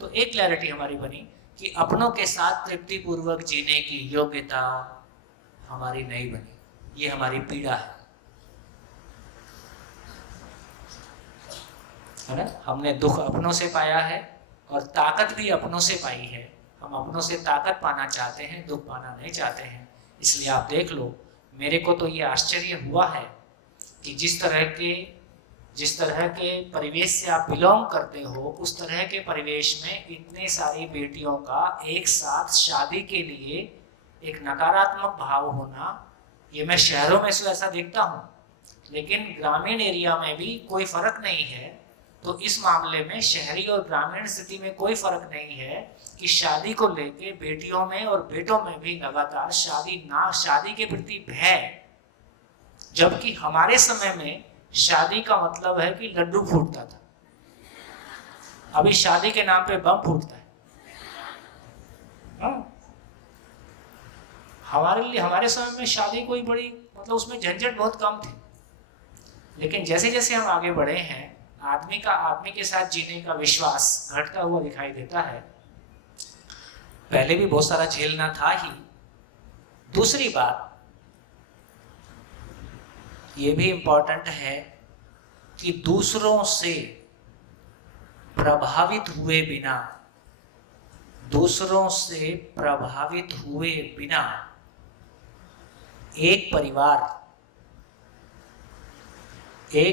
तो एक क्लैरिटी हमारी बनी कि अपनों के साथ तृप्ति पूर्वक जीने की योग्यता हमारी नहीं बनी। ये हमारी पीड़ा है ना। हमने दुख अपनों से पाया है और ताकत भी अपनों से पाई है। हम अपनों से ताकत पाना चाहते हैं, दुख पाना नहीं चाहते हैं। इसलिए आप देख लो, मेरे को तो ये आश्चर्य हुआ है कि जिस तरह के परिवेश से आप बिलोंग करते हो, उस तरह के परिवेश में इतने सारी बेटियों का एक साथ शादी के लिए एक नकारात्मक भाव होना, ये मैं शहरों में से ऐसा देखता हूँ, लेकिन ग्रामीण एरिया में भी कोई फर्क नहीं है। तो इस मामले में शहरी और ग्रामीण स्थिति में कोई फर्क नहीं है कि शादी को लेके बेटियों में और बेटों में भी लगातार शादी के प्रति भय, जबकि हमारे समय में शादी का मतलब है कि लड्डू फूटता था, अभी शादी के नाम पे बम फूटता है। हमारे समय में शादी कोई बड़ी मतलब उसमें झंझट बहुत कम थी, लेकिन जैसे जैसे हम आगे बढ़े हैं, आदमी के साथ जीने का विश्वास घटता हुआ दिखाई देता है। पहले भी बहुत सारा झेलना था ही, दूसरी बात ये भी इंपॉर्टेंट है कि दूसरों से प्रभावित हुए बिना, दूसरों से प्रभावित हुए बिना एक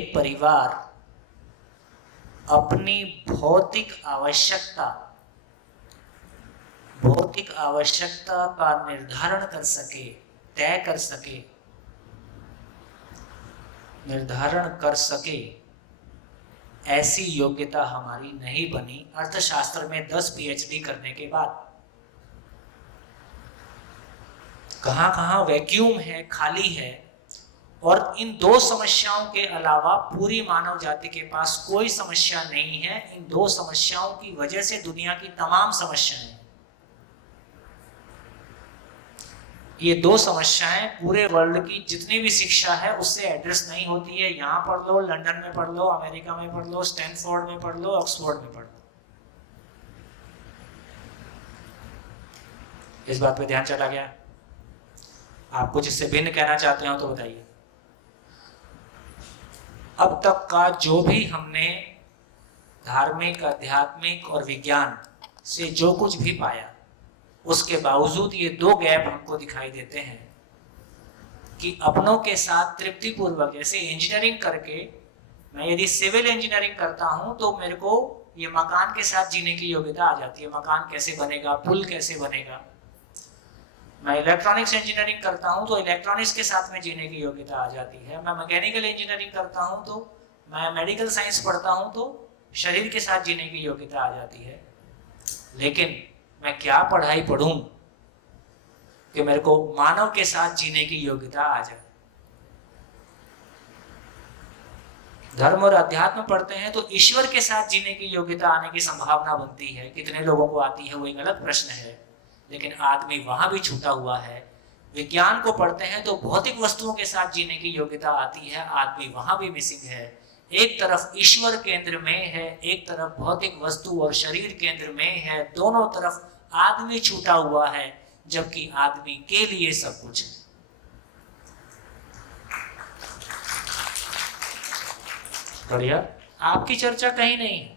परिवार अपनी भौतिक आवश्यकता का निर्धारण कर सके, तय कर सके, निर्धारण कर सके, ऐसी योग्यता हमारी नहीं बनी अर्थशास्त्र में 10 PhD करने के बाद। कहां कहां वैक्यूम है, खाली है, और इन 2 समस्याओं के अलावा पूरी मानव जाति के पास कोई समस्या नहीं है। इन 2 समस्याओं की वजह से दुनिया की तमाम समस्याएं, ये 2 समस्याएं पूरे वर्ल्ड की जितनी भी शिक्षा है उससे एड्रेस नहीं होती है। यहां पढ़ लो, लंदन में पढ़ लो, अमेरिका में पढ़ लो, स्टैनफोर्ड में पढ़ लो, ऑक्सफोर्ड में पढ़ लो। इस बात पे ध्यान चला गया? आप कुछ इससे भिन्न कहना चाहते हो तो बताइए। अब तक का जो भी हमने धार्मिक, आध्यात्मिक और विज्ञान से जो कुछ भी पाया, उसके बावजूद ये 2 गैप हमको दिखाई देते हैं कि अपनों के साथ तृप्तिपूर्वक, जैसे इंजीनियरिंग करके मैं यदि सिविल इंजीनियरिंग करता हूं तो मेरे को ये मकान के साथ जीने की योग्यता आ जाती है। मकान कैसे बनेगा, पुल कैसे बनेगा। मैं इलेक्ट्रॉनिक्स इंजीनियरिंग करता हूं तो इलेक्ट्रॉनिक्स के साथ में जीने की योग्यता आ जाती है। मैं मैकेनिकल इंजीनियरिंग करता हूं तो, मैं मेडिकल साइंस पढ़ता हूं तो शरीर के साथ जीने की योग्यता आ जाती है। लेकिन मैं क्या पढ़ाई पढ़ूं कि मेरे को मानव के साथ जीने की योग्यता आ जाए। धर्म और अध्यात्म पढ़ते हैं तो ईश्वर के साथ जीने की योग्यता आने की संभावना बनती है। कितने लोगों को आती है वो एक अलग प्रश्न है, लेकिन आदमी वहां भी छूटा हुआ है। विज्ञान को पढ़ते हैं तो भौतिक वस्तुओं के साथ जीने की योग्यता आती है, आदमी वहां भी मिसिंग है। एक तरफ ईश्वर केंद्र में है, एक तरफ भौतिक वस्तु और शरीर केंद्र में है। दोनों तरफ आदमी छूटा हुआ है, जबकि आदमी के लिए सब कुछ है। बढ़िया, आपकी चर्चा कहीं नहीं है।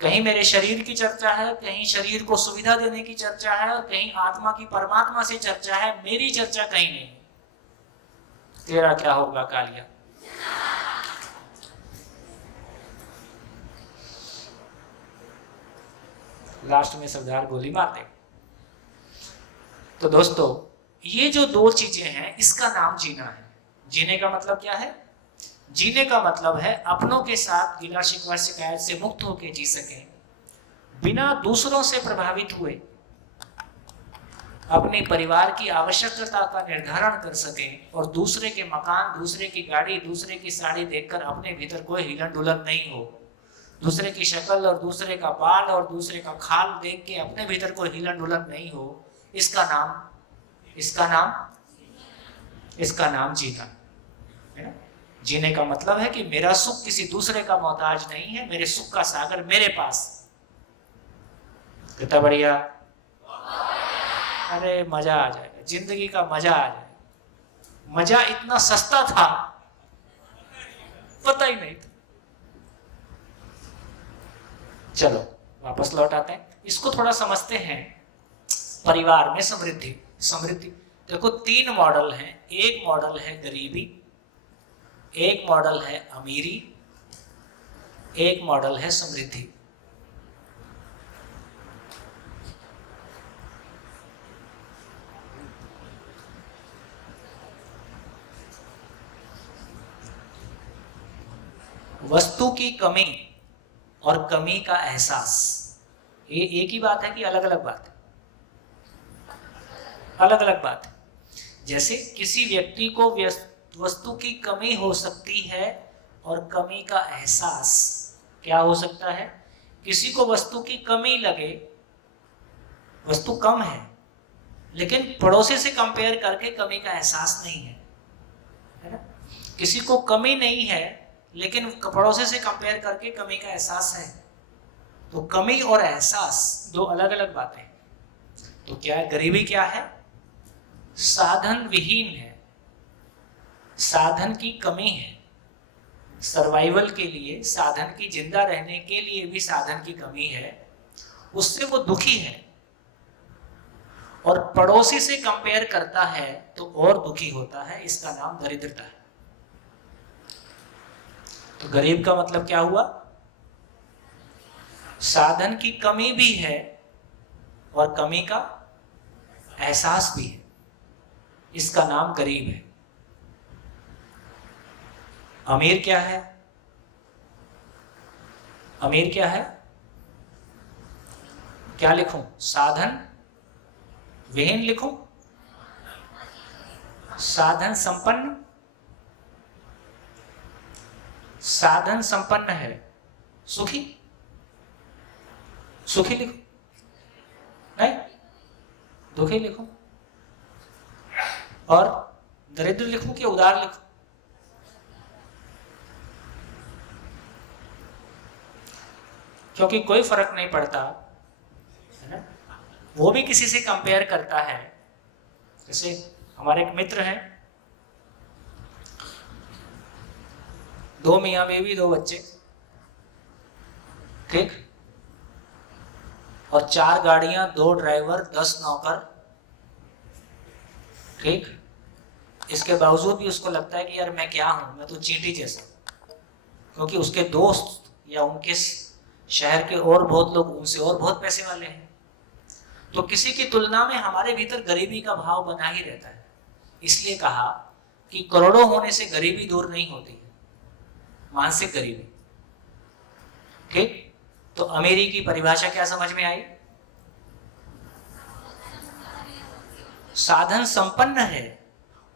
कहीं मेरे शरीर की चर्चा है, कहीं शरीर को सुविधा देने की चर्चा है, और कहीं आत्मा की परमात्मा से चर्चा है। मेरी चर्चा कहीं नहीं। तेरा क्या होगा कालिया? लास्ट में सरदार गोली मार दे। तो दोस्तों, ये जो 2 चीजें हैं, इसका नाम जीना है। जीने का मतलब क्या है? जीने का मतलब है अपनों के साथ गिला शिकवा शिकायत से मुक्त होकर जी सकें, बिना दूसरों से प्रभावित हुए अपने परिवार की आवश्यकता का निर्धारण कर सकें, और दूसरे के मकान, दूसरे की गाड़ी, दूसरे की साड़ी देखकर अपने भीतर कोई हिलन डुलन नहीं हो। दूसरे की शक्ल और दूसरे का बाल और दूसरे का खाल देख के अपने भीतर कोई हिलन डुलन नहीं हो। इसका नाम जीना है ना। जीने का मतलब है कि मेरा सुख किसी दूसरे का मोहताज नहीं है, मेरे सुख का सागर मेरे पास। कितना बढ़िया, अरे मजा आ जाएगा, जिंदगी का मजा आ जाएगा। मजा इतना सस्ता था, पता ही नहीं था। चलो वापस लौट आते हैं, इसको थोड़ा समझते हैं। परिवार में समृद्धि देखो 3 मॉडल हैं। एक मॉडल है गरीबी, एक मॉडल है अमीरी, एक मॉडल है समृद्धि। वस्तु की कमी और कमी का एहसास, ये एक ही बात है कि अलग अलग बात है? अलग अलग बात है। जैसे किसी व्यक्ति को वस्तु की कमी हो सकती है और कमी का एहसास क्या हो सकता है? किसी को वस्तु की कमी लगे, वस्तु कम है लेकिन पड़ोसी से कंपेयर करके कमी का एहसास नहीं है ना। किसी को कमी नहीं है लेकिन पड़ोसी से कंपेयर करके कमी का एहसास है। तो कमी और एहसास 2 अलग अलग बातें। तो क्या है? गरीबी क्या है? साधन विहीन है, साधन की कमी है, सर्वाइवल के लिए, साधन की जिंदा रहने के लिए भी साधन की कमी है, उससे वो दुखी है, और पड़ोसी से कंपेयर करता है तो और दुखी होता है। इसका नाम दरिद्रता है। तो गरीब का मतलब क्या हुआ? साधन की कमी भी है और कमी का एहसास भी है, इसका नाम गरीब है। अमीर क्या है? अमीर क्या है? क्या लिखूं? साधन विहीन लिखूं? साधन संपन्न? साधन संपन्न है। सुखी? सुखी लिखूं? नहीं, दुखी लिखूं? और दरिद्र लिखूं कि उदार लिखूं? क्योंकि कोई फर्क नहीं पड़ता, है ना? वो भी किसी से कंपेयर करता है। जैसे हमारे एक मित्र हैं, 2 मियाँ बीवी 2 बच्चे, ठीक, और 4 गाड़ियां, 2 ड्राइवर, 10 नौकर, ठीक। इसके बावजूद भी उसको लगता है कि यार मैं क्या हूं, मैं तो चींटी जैसा। क्योंकि उसके दोस्त या उनके शहर के और बहुत लोग उनसे और बहुत पैसे वाले हैं। तो किसी की तुलना में हमारे भीतर गरीबी का भाव बना ही रहता है। इसलिए कहा कि करोड़ों होने से गरीबी दूर नहीं होती है, मानसिक गरीबी, ठीक। तो अमीरी की परिभाषा क्या समझ में आई? साधन संपन्न है,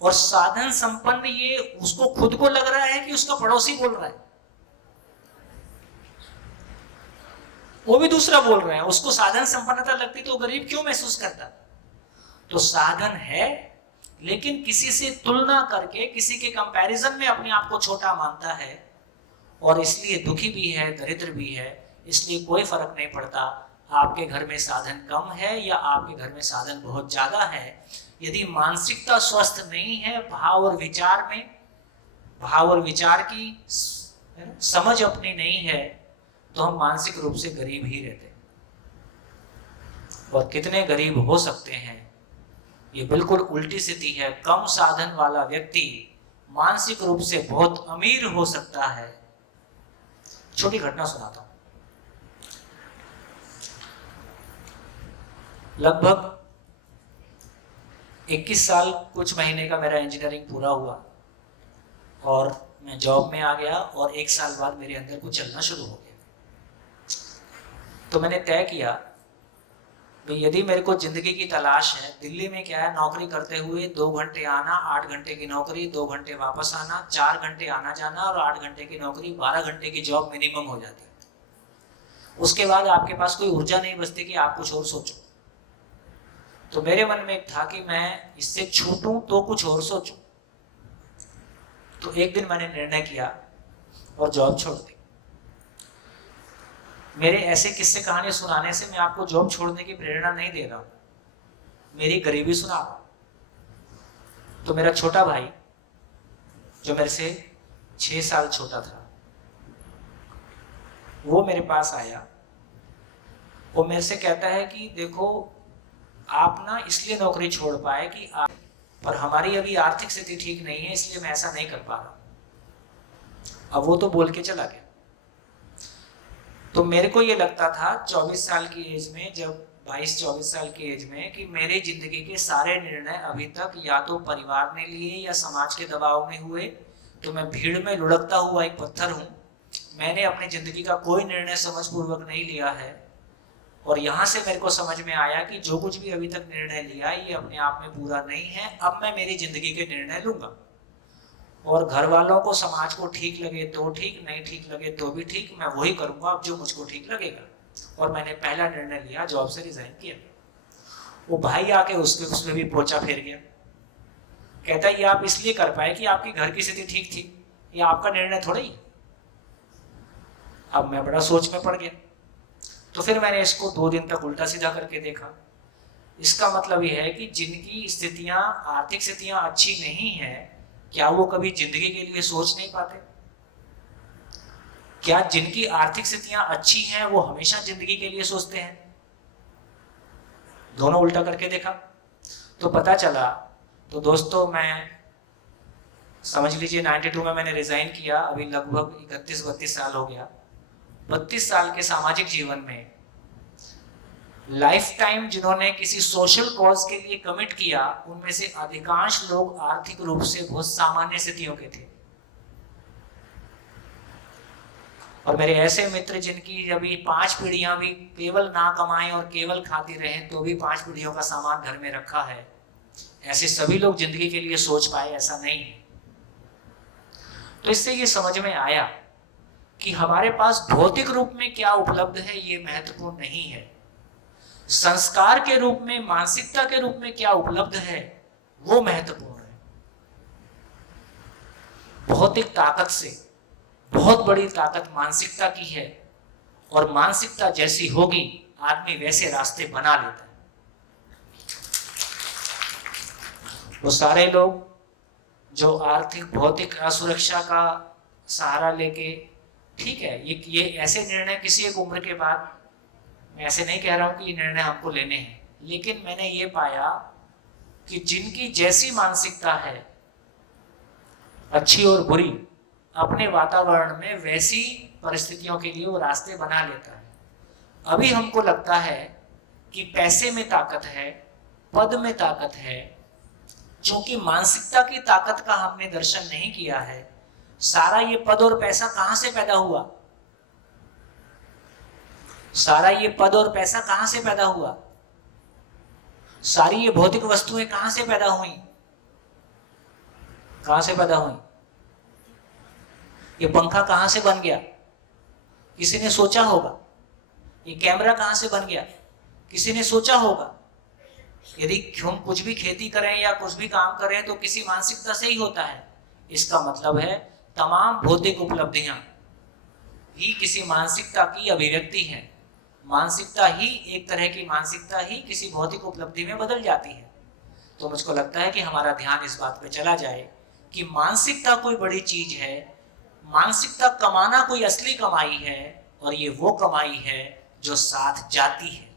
और साधन संपन्न ये उसको खुद को लग रहा है कि उसका पड़ोसी बोल रहा है, वो भी दूसरा बोल रहा है, उसको साधन संपन्नता लगती तो गरीब क्यों महसूस करता? तो साधन है, लेकिन किसी से तुलना करके, किसी के कंपैरिजन में अपने आप को छोटा मानता है, और इसलिए दुखी भी है, दरिद्र भी है। इसलिए कोई फर्क नहीं पड़ता आपके घर में साधन कम है या आपके घर में साधन बहुत ज्यादा है। यदि मानसिकता स्वस्थ नहीं है, भाव और विचार में, भाव और विचार की समझ अपनी नहीं है, तो हम मानसिक रूप से गरीब ही रहते हैं। और कितने गरीब हो सकते हैं, ये बिल्कुल उल्टी स्थिति है। कम साधन वाला व्यक्ति मानसिक रूप से बहुत अमीर हो सकता है। छोटी घटना सुनाता हूं। लगभग 21 साल कुछ महीने का मेरा इंजीनियरिंग पूरा हुआ और मैं जॉब में आ गया, और 1 साल बाद मेरे अंदर कुछ चलना शुरू हो गया। तो मैंने तय किया भाई यदि मेरे को जिंदगी की तलाश है, दिल्ली में क्या है, नौकरी करते हुए 2 घंटे आना, 8 घंटे की नौकरी, 2 घंटे वापस आना, 4 घंटे आना जाना और 8 घंटे की नौकरी, 12 घंटे की जॉब मिनिमम हो जाती है। उसके बाद आपके पास कोई ऊर्जा नहीं बचती कि आप कुछ और सोचो। तो मेरे मन में एक था कि मैं इससे छूटूं तो कुछ और सोचूं। तो एक दिन मैंने निर्णय किया और जॉब छोड़ दी। मेरे ऐसे किस्से कहानी सुनाने से मैं आपको जॉब छोड़ने की प्रेरणा नहीं दे रहा हूं, मेरी गरीबी सुना रहा हूं। तो मेरा छोटा भाई जो मेरे से 6 साल छोटा था, वो मेरे पास आया। वो मेरे से कहता है कि देखो आप ना इसलिए नौकरी छोड़ पाए कि आप, पर हमारी अभी आर्थिक स्थिति ठीक नहीं है, इसलिए मैं ऐसा नहीं कर पा रहा। अब वो तो बोल के चला गया। तो मेरे को ये लगता था 24 साल की एज में, जब 22-24 साल की एज में, कि मेरी जिंदगी के सारे निर्णय अभी तक या तो परिवार ने लिए या समाज के दबाव में हुए। तो मैं भीड़ में लुढ़कता हुआ एक पत्थर हूँ। मैंने अपनी जिंदगी का कोई निर्णय समझपूर्वक नहीं लिया है। और यहाँ से मेरे को समझ में आया कि जो कुछ भी अभी तक निर्णय लिया ये अपने आप में पूरा नहीं है। अब मैं मेरी जिंदगी के निर्णय लूंगा, और घर वालों को, समाज को ठीक लगे तो ठीक, नहीं ठीक लगे तो भी ठीक, मैं वही करूंगा अब जो मुझको ठीक लगेगा। और मैंने पहला निर्णय लिया, जॉब से रिजाइन किया। वो भाई आके उसमें भी पोचा फेर गया। कहता है ये आप इसलिए कर पाए कि आपकी घर की स्थिति ठीक थी, ये आपका निर्णय थोड़ा ही। अब मैं बड़ा सोच में पड़ गया। तो फिर मैंने इसको 2 दिन तक उल्टा सीधा करके देखा। इसका मतलब यह है कि जिनकी स्थितियां, आर्थिक स्थितियां अच्छी नहीं है, क्या वो कभी जिंदगी के लिए सोच नहीं पाते? क्या जिनकी आर्थिक स्थितियां अच्छी हैं वो हमेशा जिंदगी के लिए सोचते हैं? दोनों उल्टा करके देखा तो पता चला। तो दोस्तों, मैं समझ लीजिए 92 में मैंने रिजाइन किया, अभी लगभग 31-32 साल हो गया। 32 साल के सामाजिक जीवन में लाइफ टाइम जिन्होंने किसी सोशल कॉज के लिए कमिट किया, उनमें से अधिकांश लोग आर्थिक रूप से बहुत सामान्य स्थितियों के थे। और मेरे ऐसे मित्र जिनकी अभी 5 पीढ़ियां भी केवल ना कमाएं और केवल खाती रहें तो भी 5 पीढ़ियों का सामान घर में रखा है, ऐसे सभी लोग जिंदगी के लिए सोच पाए, ऐसा नहीं है। तो इससे ये समझ में आया कि हमारे पास भौतिक रूप में क्या उपलब्ध है ये महत्वपूर्ण नहीं है, संस्कार के रूप में, मानसिकता के रूप में क्या उपलब्ध है वो महत्वपूर्ण है। भौतिक ताकत से बहुत बड़ी ताकत मानसिकता की है, और मानसिकता जैसी होगी आदमी वैसे रास्ते बना लेता है। वो सारे लोग जो आर्थिक भौतिक असुरक्षा का सहारा लेके, ठीक है, ये ऐसे निर्णय किसी एक उम्र के बाद, मैं ऐसे नहीं कह रहा हूं कि ये निर्णय हमको लेने हैं, लेकिन मैंने ये पाया कि जिनकी जैसी मानसिकता है, अच्छी और बुरी, अपने वातावरण में वैसी परिस्थितियों के लिए वो रास्ते बना लेता है। अभी हमको लगता है कि पैसे में ताकत है, पद में ताकत है, क्योंकि मानसिकता की ताकत का हमने दर्शन नहीं किया है। सारा ये पद और पैसा कहां से पैदा हुआ? सारा ये पद और पैसा कहां से पैदा हुआ? सारी ये भौतिक वस्तुएं कहां से पैदा हुई? कहां से पैदा हुई? ये पंखा कहां से बन गया? किसी ने सोचा होगा। ये कैमरा कहां से बन गया? किसी ने सोचा होगा। यदि हम कुछ भी खेती करें या कुछ भी काम करें तो किसी मानसिकता से ही होता है। इसका मतलब है तमाम भौतिक उपलब्धियां ही किसी मानसिकता की अभिव्यक्ति है। मानसिकता ही, एक तरह की मानसिकता ही किसी भौतिक उपलब्धि में बदल जाती है। तो मुझको लगता है कि हमारा ध्यान इस बात पे चला जाए कि मानसिकता कोई बड़ी चीज है, मानसिकता कमाना कोई असली कमाई है, और ये वो कमाई है जो साथ जाती है।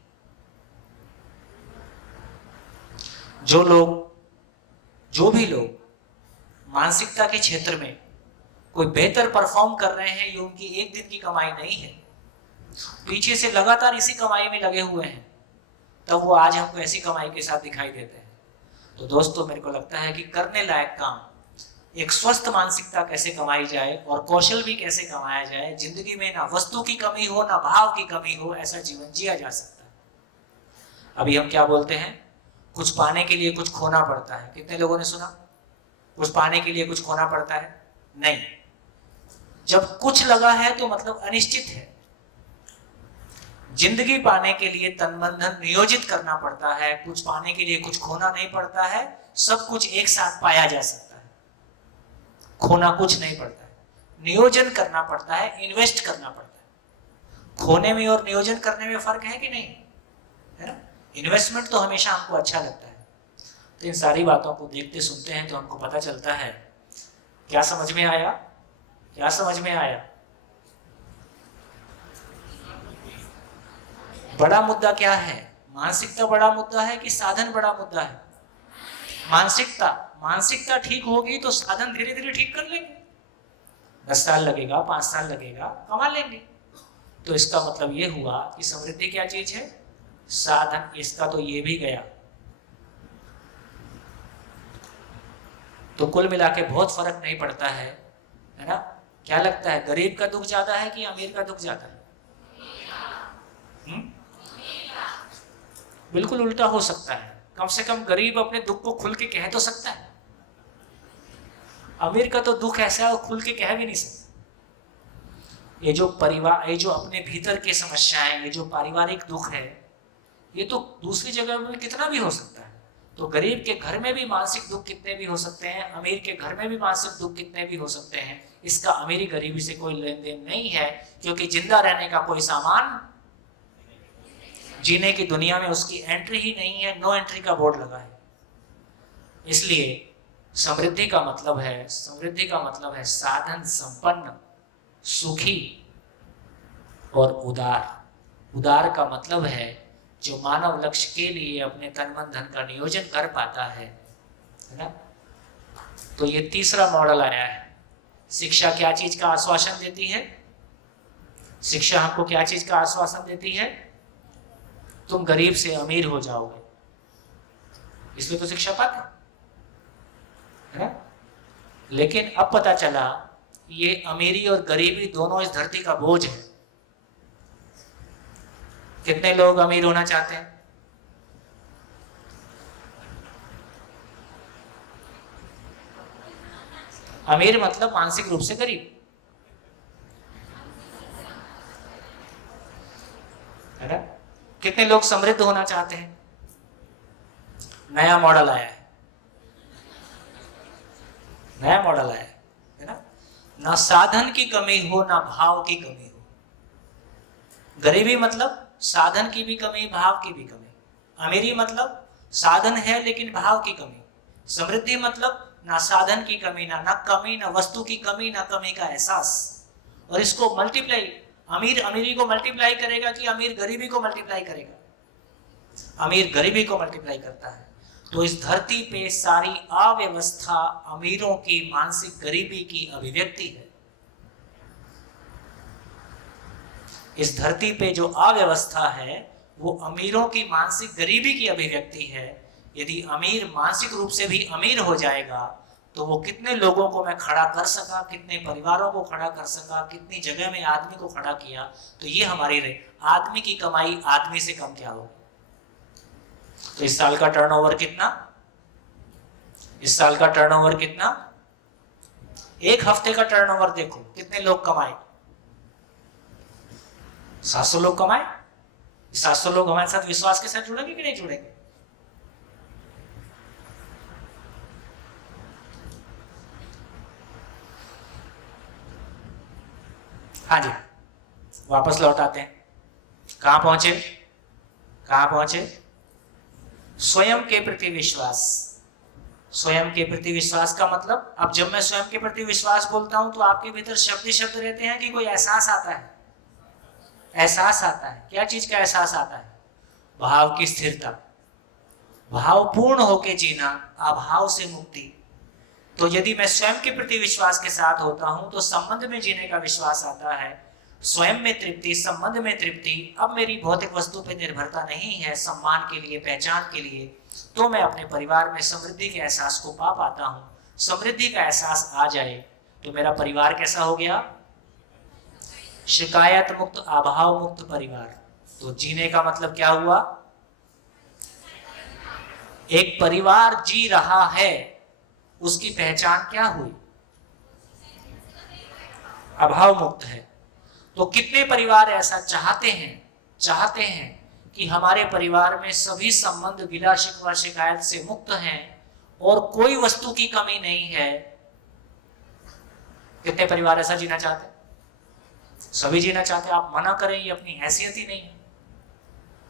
जो भी लोग मानसिकता के क्षेत्र में कोई बेहतर परफॉर्म कर रहे हैं, ये उनकी एक दिन की कमाई नहीं है। पीछे से लगातार इसी कमाई में लगे हुए हैं, तब वो आज हमको ऐसी कमाई के साथ दिखाई देते हैं। तो दोस्तों, मेरे को लगता है कि करने लायक काम, एक स्वस्थ मानसिकता कैसे कमाई जाए और कौशल भी कैसे कमाया जाए, जिंदगी में ना वस्तु की कमी हो ना भाव की कमी हो, ऐसा जीवन जिया जा सकता है। अभी हम क्या बोलते हैं, कुछ पाने के लिए कुछ खोना पड़ता है। कितने लोगों ने सुना कुछ पाने के लिए कुछ खोना पड़ता है? नहीं। जब कुछ लगा है तो मतलब अनिश्चित है। जिंदगी पाने के लिए तन मन धन नियोजित करना पड़ता है। कुछ पाने के लिए कुछ खोना नहीं पड़ता है। सब कुछ एक साथ पाया जा सकता है, खोना कुछ नहीं पड़ता है। नियोजन करना पड़ता है, इन्वेस्ट करना पड़ता है। खोने में और नियोजन करने में फर्क है कि नहीं? है ना? इन्वेस्टमेंट तो हमेशा हमको अच्छा लगता है। तो इन सारी बातों को देखते सुनते हैं तो हमको पता चलता है। क्या समझ में आया? क्या समझ में आया? बड़ा मुद्दा क्या है? मानसिकता बड़ा मुद्दा है कि साधन बड़ा मुद्दा है? मानसिकता ठीक होगी तो साधन धीरे धीरे ठीक कर लेंगे। 10 साल लगेगा, 5 साल लगेगा, कमा लेंगे। तो इसका मतलब ये हुआ कि समृद्धि क्या चीज है? साधन। इसका तो ये भी गया। तो कुल मिला के बहुत फर्क नहीं पड़ता है ना? क्या लगता है, गरीब का दुख ज्यादा है कि अमीर का दुख ज्यादा है? बिल्कुल उल्टा हो सकता है। कम से कम गरीब अपने दुख को खुल के कह तो सकता है। अमीर का तो दुख ऐसा है वो खुल के कह भी नहीं सकता। ये जो परिवार, ये जो अपने भीतर की समस्याएं, ये जो पारिवारिक दुख है, ये तो दूसरी जगह में कितना भी हो सकता है। तो गरीब के घर में भी मानसिक दुख कितने भी हो सकते हैं, अमीर के घर में भी मानसिक दुख कितने भी हो सकते हैं। इसका अमीरी गरीबी से कोई लेन देन नहीं है, क्योंकि जिंदा रहने का कोई सामान जीने की दुनिया में उसकी एंट्री ही नहीं है, नो एंट्री का बोर्ड लगा है। इसलिए समृद्धि का मतलब है साधन संपन्न, सुखी और उदार। उदार का मतलब है जो मानव लक्ष्य के लिए अपने तन मन धन का नियोजन कर पाता है ना। तो ये तीसरा मॉडल आया है। शिक्षा क्या चीज का आश्वासन देती है? शिक्षा हमको क्या चीज का आश्वासन देती है? तुम गरीब से अमीर हो जाओगे, इसलिए तो शिक्षा पाते है ना। लेकिन अब पता चला ये अमीरी और गरीबी दोनों इस धरती का बोझ है। कितने लोग अमीर होना चाहते हैं? अमीर मतलब मानसिक रूप से गरीब, है ना। कितने लोग समृद्ध होना चाहते हैं? नया मॉडल आया है, नया मॉडल आया है ना। ना साधन की कमी हो, ना भाव की कमी हो। गरीबी मतलब साधन की भी कमी, भाव की भी कमी। अमीरी मतलब साधन है लेकिन भाव की कमी। समृद्धि मतलब ना साधन की कमी, ना कमी, ना वस्तु की कमी, ना कमी का एहसास। और इसको मल्टीप्लाई, अमीर अमीरी को मल्टीप्लाई करेगा कि अमीर गरीबी को मल्टीप्लाई करेगा? अमीर गरीबी को मल्टीप्लाई करता है। तो इस धरती पे सारी अव्यवस्था अमीरों की मानसिक गरीबी की अभिव्यक्ति है। इस धरती पे जो अव्यवस्था है वो अमीरों की मानसिक गरीबी की अभिव्यक्ति है। यदि अमीर मानसिक रूप से भी अमीर हो जाएगा तो वो कितने लोगों को मैं खड़ा कर सका, कितने परिवारों को खड़ा कर सका, कितनी जगह में आदमी को खड़ा किया। तो ये हमारी रहे। आदमी की कमाई आदमी से कम क्या होगी? तो इस साल का टर्नओवर कितना? इस साल का टर्नओवर कितना? एक हफ्ते का टर्नओवर देखो कितने लोग कमाए। 700 लोग कमाए। 700 लोग हमारे साथ विश्वास के साथ जुड़ेंगे कि नहीं जुड़ेंगे? हाँ जी, वापस लौट आते हैं। कहां पहुंचे? कहां पहुंचे? स्वयं के प्रति विश्वास। स्वयं के प्रति विश्वास का मतलब, अब जब मैं स्वयं के प्रति विश्वास बोलता हूं तो आपके भीतर शब्द ही शब्द रहते हैं कि कोई एहसास आता है? एहसास आता है। क्या चीज का एहसास आता है? भाव की स्थिरता, भाव पूर्ण होके जीना, अभाव से मुक्ति। तो यदि मैं स्वयं के प्रति विश्वास के साथ होता हूं तो संबंध में जीने का विश्वास आता है। स्वयं में तृप्ति, संबंध में तृप्ति। अब मेरी भौतिक वस्तु पर निर्भरता नहीं है सम्मान के लिए, पहचान के लिए। तो मैं अपने परिवार में समृद्धि के एहसास को पा पाता हूं। समृद्धि का एहसास आ जाए तो मेरा परिवार कैसा हो गया? शिकायत मुक्त, अभाव मुक्त परिवार। तो जीने का मतलब क्या हुआ? एक परिवार जी रहा है, उसकी पहचान क्या हुई? अभाव मुक्त है। तो कितने परिवार ऐसा चाहते हैं कि हमारे परिवार में सभी संबंध गिला शिकवा शिकायत से मुक्त हैं और कोई वस्तु की कमी नहीं है? कितने परिवार ऐसा जीना चाहते हैं? सभी जीना चाहते हैं। आप मना करें, ये अपनी हैसियत ही नहीं है,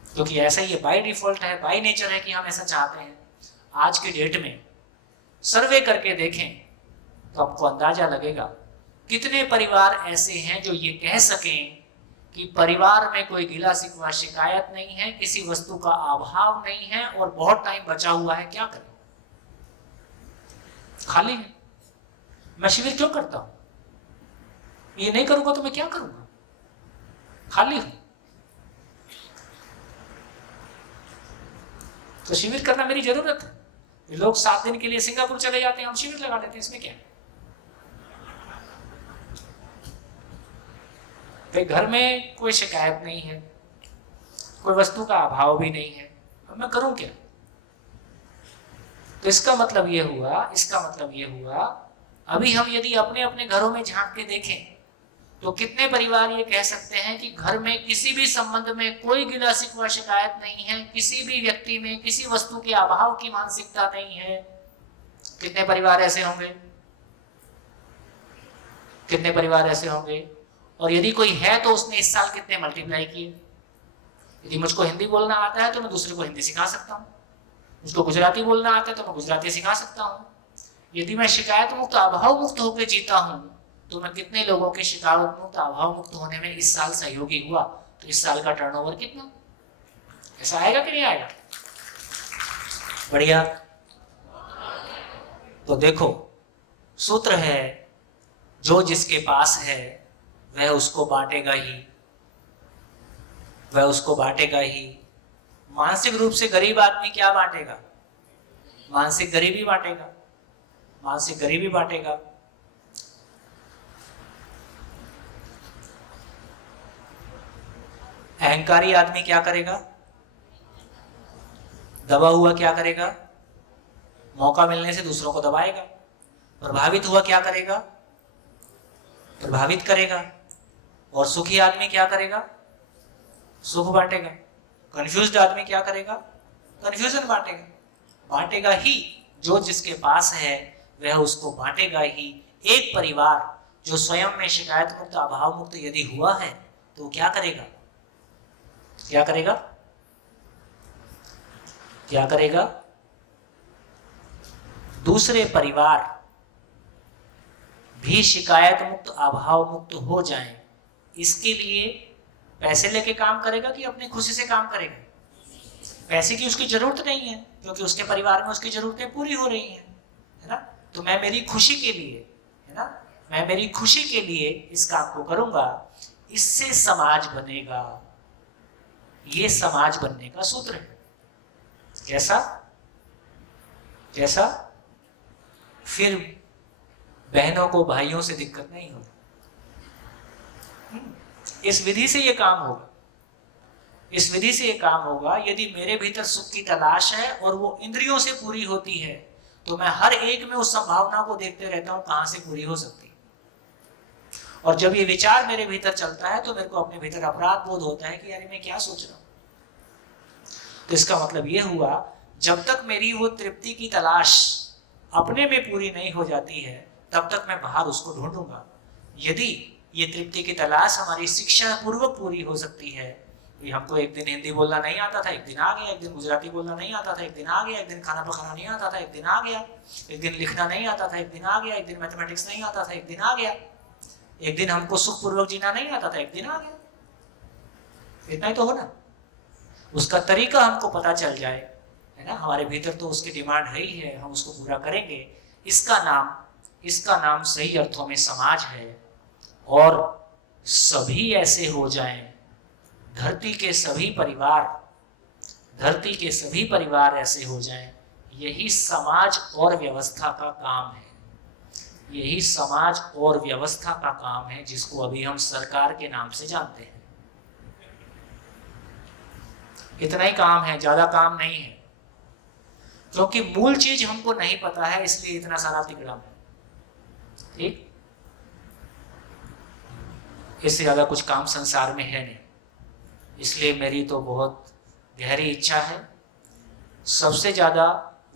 क्योंकि ऐसा ही बाय डिफॉल्ट है, बाय नेचर है कि हम ऐसा चाहते हैं। आज के डेट में सर्वे करके देखें तो आपको अंदाजा लगेगा कितने परिवार ऐसे हैं जो ये कह सकें कि परिवार में कोई गिला शिकवा शिकायत नहीं है, किसी वस्तु का अभाव नहीं है और बहुत टाइम बचा हुआ है। क्या करें? खाली है। मैं शिविर क्यों करता हूं? ये नहीं करूंगा तो मैं क्या करूंगा? खाली हूं। तो शिविर करना मेरी जरूरत है। लोग 7 दिन के लिए सिंगापुर चले जाते हैं, हम शिविर लगा देते हैं, इसमें क्या है? भाई घर में कोई शिकायत नहीं है, कोई वस्तु का अभाव भी नहीं है, अब मैं करूं क्या? तो इसका मतलब ये हुआ अभी हम यदि अपने अपने घरों में झांक के देखें तो कितने परिवार ये कह सकते हैं कि घर में किसी भी संबंध में कोई गिला शिकवा शिकायत नहीं है, किसी भी व्यक्ति में किसी वस्तु के अभाव की मानसिकता नहीं है? कितने परिवार ऐसे होंगे? कितने परिवार ऐसे होंगे? और यदि कोई है तो उसने इस साल कितने मल्टीप्लाई किए? यदि मुझको हिंदी बोलना आता है तो मैं दूसरे को हिंदी सिखा सकता हूँ, मुझको गुजराती बोलना आता है तो मैं गुजराती सिखा सकता हूँ। यदि मैं शिकायत मुक्त अभाव मुक्त होकर जीता हूँ तो मैं कितने लोगों के शिकायत मुक्त अभाव मुक्त होने में इस साल सहयोगी हुआ, तो इस साल का टर्नओवर कितना, ऐसा आएगा कि नहीं आएगा? बढ़िया। तो देखो सूत्र है, जो जिसके पास है वह उसको बांटेगा ही, वह उसको बांटेगा ही। मानसिक रूप से गरीब आदमी क्या बांटेगा? मानसिक गरीबी बांटेगा, मानसिक गरीबी बांटेगा। अहंकारी आदमी क्या करेगा? दबा हुआ क्या करेगा? मौका मिलने से दूसरों को दबाएगा। प्रभावित हुआ क्या करेगा? प्रभावित करेगा। और सुखी आदमी क्या करेगा? सुख बांटेगा। कंफ्यूज्ड आदमी क्या करेगा? कंफ्यूजन बांटेगा। बांटेगा ही, जो जिसके पास है वह उसको बांटेगा ही। एक परिवार जो स्वयं में शिकायत मुक्त अभाव मुक्त यदि हुआ है तो वो क्या करेगा? क्या करेगा? क्या करेगा? दूसरे परिवार भी शिकायत मुक्त अभाव मुक्त हो जाएं, इसके लिए पैसे लेके काम करेगा कि अपनी खुशी से काम करेगा? पैसे की उसकी जरूरत नहीं है, क्योंकि उसके परिवार में उसकी जरूरतें पूरी हो रही हैं, है ना। तो मैं मेरी खुशी के लिए, है ना, मैं मेरी खुशी के लिए इस काम को करूंगा, इससे समाज बनेगा। ये समाज बनने का सूत्र है। कैसा? कैसा? फिर बहनों को भाइयों से दिक्कत नहीं होगी। इस विधि से ये काम होगा, इस विधि से ये काम होगा। यदि मेरे भीतर सुख की तलाश है और वो इंद्रियों से पूरी होती है तो मैं हर एक में उस संभावना को देखते रहता हूं कहां से पूरी हो सकती है। और जब ये विचार मेरे भीतर चलता है तो मेरे को अपने भीतर अपराध बोध होता है कि यार मैं क्या सोच रहा हूं। तो इसका मतलब ये हुआ, जब तक मेरी वो तृप्ति की तलाश अपने में पूरी नहीं हो जाती है तब तक मैं बाहर उसको ढूंढूंगा। यदि ये तृप्ति की तलाश हमारी शिक्षा पूर्वक पूरी हो सकती है, तो हमको एक दिन हिंदी बोलना नहीं आता था, एक दिन आ गया। एक दिन गुजराती बोलना नहीं आता था, एक दिन आ गया। एक दिन खाना पकाना नहीं आता था, एक दिन आ गया। एक दिन लिखना नहीं आता था, एक दिन आ गया। एक दिन मैथमेटिक्स नहीं आता था, एक दिन आ गया। एक दिन हमको सुखपूर्वक जीना नहीं आता था, एक दिन आ गया। इतना ही तो हो ना। उसका तरीका हमको पता चल जाए, है ना, हमारे भीतर तो उसकी डिमांड है ही है, हम उसको पूरा करेंगे। इसका नाम सही अर्थों में समाज है। और सभी ऐसे हो जाएं, धरती के सभी परिवार ऐसे हो जाएं, यही समाज और व्यवस्था का काम है। यही समाज और व्यवस्था का काम है, जिसको अभी हम सरकार के नाम से जानते हैं। इतना ही काम है, ज्यादा काम नहीं है, क्योंकि मूल चीज हमको नहीं पता है, इसलिए इतना सारा तिकड़म है। ठीक, इससे ज्यादा कुछ काम संसार में है नहीं। इसलिए मेरी तो बहुत गहरी इच्छा है, सबसे ज्यादा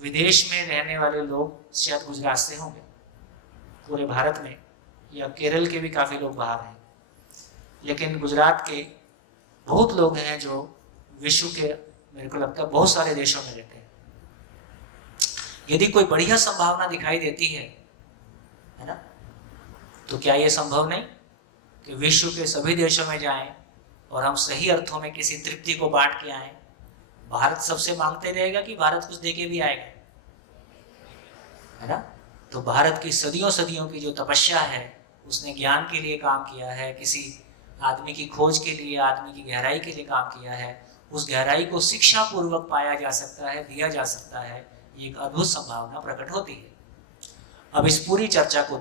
विदेश में रहने वाले लोग शायद गुजरात से होंगे पूरे भारत में, या केरल के भी काफ़ी लोग बाहर हैं, लेकिन गुजरात के बहुत लोग हैं जो विश्व के, मेरे को लगता है, बहुत सारे देशों में रहते हैं। यदि कोई बढ़िया संभावना दिखाई देती है ना, तो क्या ये संभव नहीं कि विश्व के सभी देशों में जाएं और हम सही अर्थों में किसी तृप्ति को बांट के आए? भारत सबसे मांगते रहेगा कि भारत कुछ देके भी आएगा, है ना। तो भारत की सदियों की जो तपस्या है, उसने ज्ञान के लिए काम किया है, किसी आदमी की खोज के लिए, आदमी की गहराई के लिए काम किया है। उस गहराई को शिक्षा पूर्वक पाया जा सकता है, दिया जा सकता है। ये एक अद्भुत संभावना प्रकट होती है। अब इस पूरी चर्चा को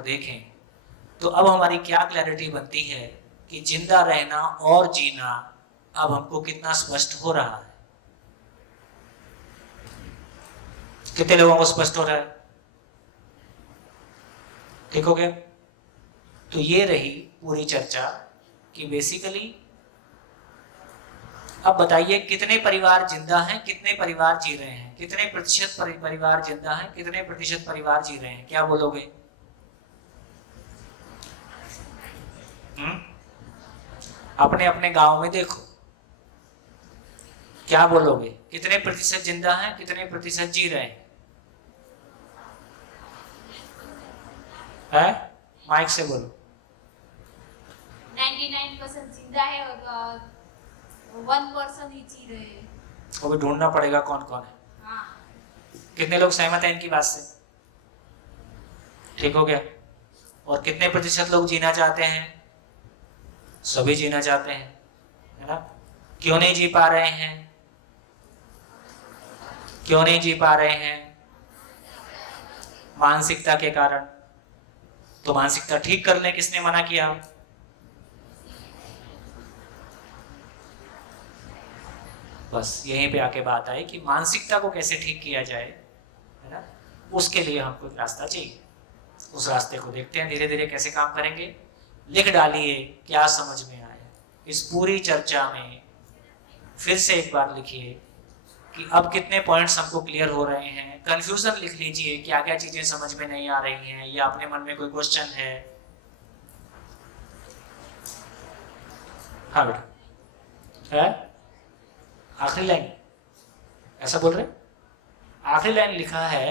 देखें, तो अब हमारी क्या क्लैरिटी बनती है कि जिंदा रहना और जीना अब हमको कितना स्पष्ट हो रहा है। कितने लोगों को स्पष्ट हो रहा है? ठीक हो गया? तो ये रही पूरी चर्चा कि बेसिकली अब बताइए कितने परिवार जिंदा हैं, कितने परिवार जी रहे हैं, कितने प्रतिशत परिवार जिंदा हैं, कितने प्रतिशत परिवार जी रहे हैं? क्या बोलोगे? अपने अपने गांव में देखो, क्या बोलोगे? कितने प्रतिशत जिंदा हैं, कितने प्रतिशत जी रहे हैं? है? माइक से बोलो। 99% जिंदा है और 1% ही जी रहे हैं। वो भी ढूंढना पड़ेगा कौन कौन है। हाँ। कितने लोग सहमत हैं इनकी बात से? ठीक हो गया। और कितने प्रतिशत लोग जीना चाहते हैं? सभी जीना चाहते हैं, है ना? क्यों नहीं जी पा रहे हैं? क्यों नहीं जी पा रहे हैं? मानसिकता के कारण। तो मानसिकता ठीक कर लें, किसने मना किया? बस यहीं पे आके बात आई कि मानसिकता को कैसे ठीक किया जाए, है ना? उसके लिए हमको एक रास्ता चाहिए। उस रास्ते को देखते हैं धीरे धीरे कैसे काम करेंगे। लिख डालिए क्या समझ में आया इस पूरी चर्चा में। फिर से एक बार लिखिए कि अब कितने पॉइंट्स हमको क्लियर हो रहे हैं। कंफ्यूजन लिख लीजिए, क्या क्या चीजें समझ में नहीं आ रही हैं, या अपने मन में कोई क्वेश्चन है। हाँ बेटा, है आखिरी लाइन ऐसा बोल रहे? आखिरी लाइन लिखा है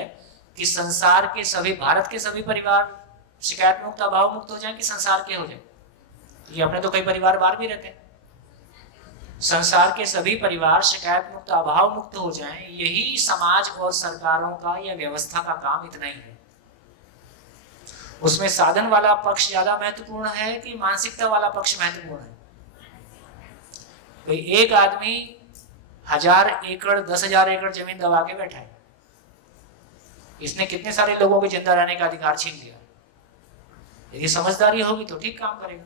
कि संसार के सभी, भारत के सभी परिवार शिकायत मुक्त अभाव मुक्त हो जाएं कि संसार के हो जाए? ये अपने तो कई परिवार बाहर भी रहते हैं। संसार के सभी परिवार शिकायत मुक्त अभाव मुक्त हो जाएं, यही समाज और सरकारों का या व्यवस्था का काम इतना ही है। उसमें साधन वाला पक्ष ज्यादा महत्वपूर्ण है कि मानसिकता वाला पक्ष महत्वपूर्ण है? कोई एक आदमी 1000 एकड़ 10,000 एकड़ जमीन दबा के बैठा है, इसने कितने सारे लोगों के जिंदा रहने का अधिकार छीन लिया। यदि समझदारी होगी तो ठीक काम करेगा।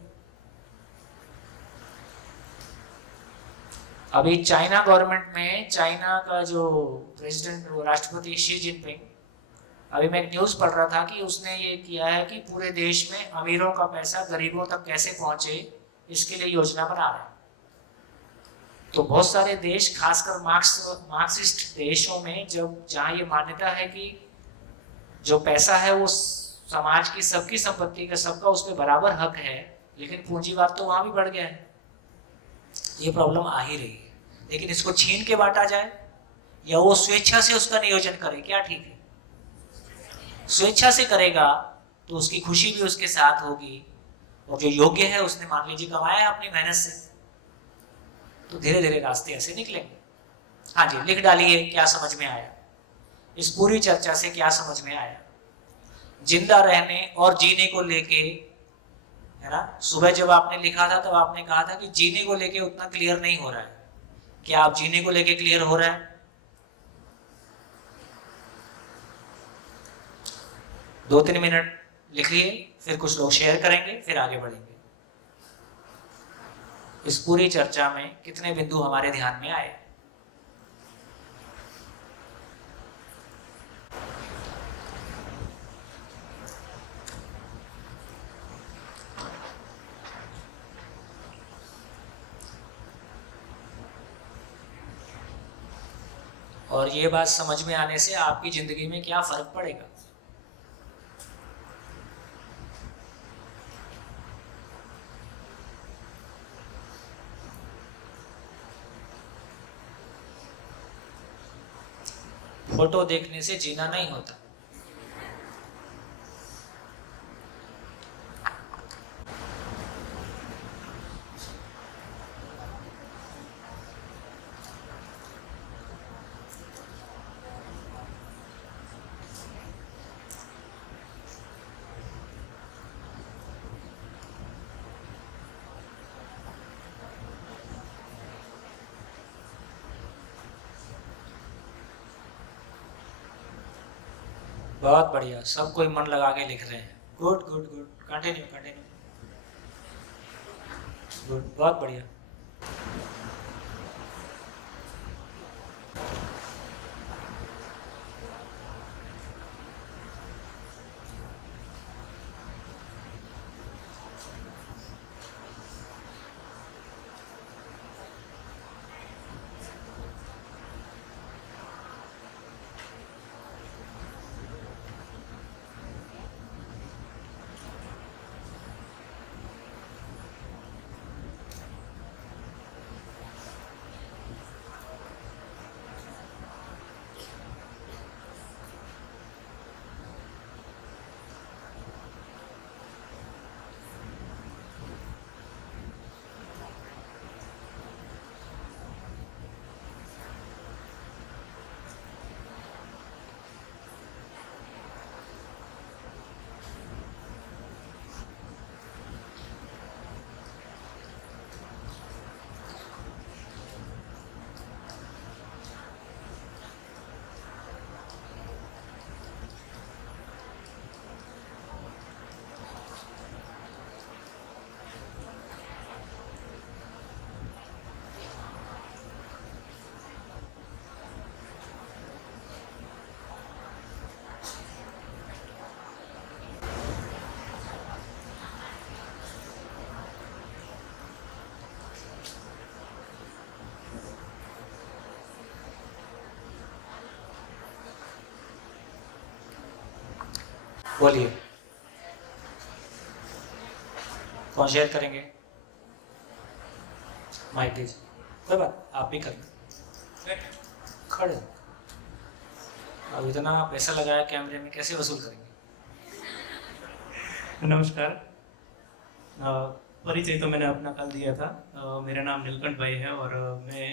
अभी चाइना गवर्नमेंट में, चाइना का जो प्रेसिडेंट, राष्ट्रपति शी जिनपिंग, अभी मैं एक न्यूज पढ़ रहा था कि उसने ये किया है कि पूरे देश में अमीरों का पैसा गरीबों तक कैसे पहुंचे, इसके लिए योजना बना रहे हैं। तो बहुत सारे देश, खासकर मार्क्सिस्ट देशों में, जब जहाँ ये मान्यता है कि जो पैसा है वो समाज की सबकी संपत्ति का, सबका उस पर बराबर हक है, लेकिन पूंजीवाद तो वहां भी बढ़ गया है। ये प्रॉब्लम आ ही रही है। लेकिन इसको छीन के बांटा जाए या वो स्वेच्छा से उसका नियोजन करे, क्या ठीक है? स्वेच्छा से करेगा तो उसकी खुशी भी उसके साथ होगी, और जो योग्य है उसने मान लीजिए कमाया है अपनी मेहनत से, तो धीरे धीरे रास्ते ऐसे निकलेंगे। हाँ जी, लिख डालिए क्या समझ में आया इस पूरी चर्चा से, क्या समझ में आया। जिंदा रहने और जीने को लेके, है ना? सुबह जब आपने लिखा था तब आपने कहा था कि जीने को लेके उतना क्लियर नहीं हो रहा है। क्या आप जीने को लेके क्लियर हो रहा है? 2-3 मिनट लिखिए, फिर कुछ लोग शेयर करेंगे, फिर आगे बढ़ेंगे। इस पूरी चर्चा में कितने बिंदु हमारे ध्यान में आए? और ये बात समझ में आने से आपकी जिंदगी में क्या फर्क पड़ेगा? फोटो देखने से जीना नहीं होता। बहुत बढ़िया, सब कोई मन लगा के लिख रहे हैं। Good good good, continue continue, good, बहुत बढ़िया। बोलिए, कौन शेयर करेंगे? माइक दीजिए, कोई बात, आप भी कर खड़े। अब इतना पैसा लगाया कैमरे में, कैसे वसूल करेंगे? नमस्कार। परिचय तो मैंने अपना कल दिया था। मेरा नाम नीलकंठ भाई है और मैं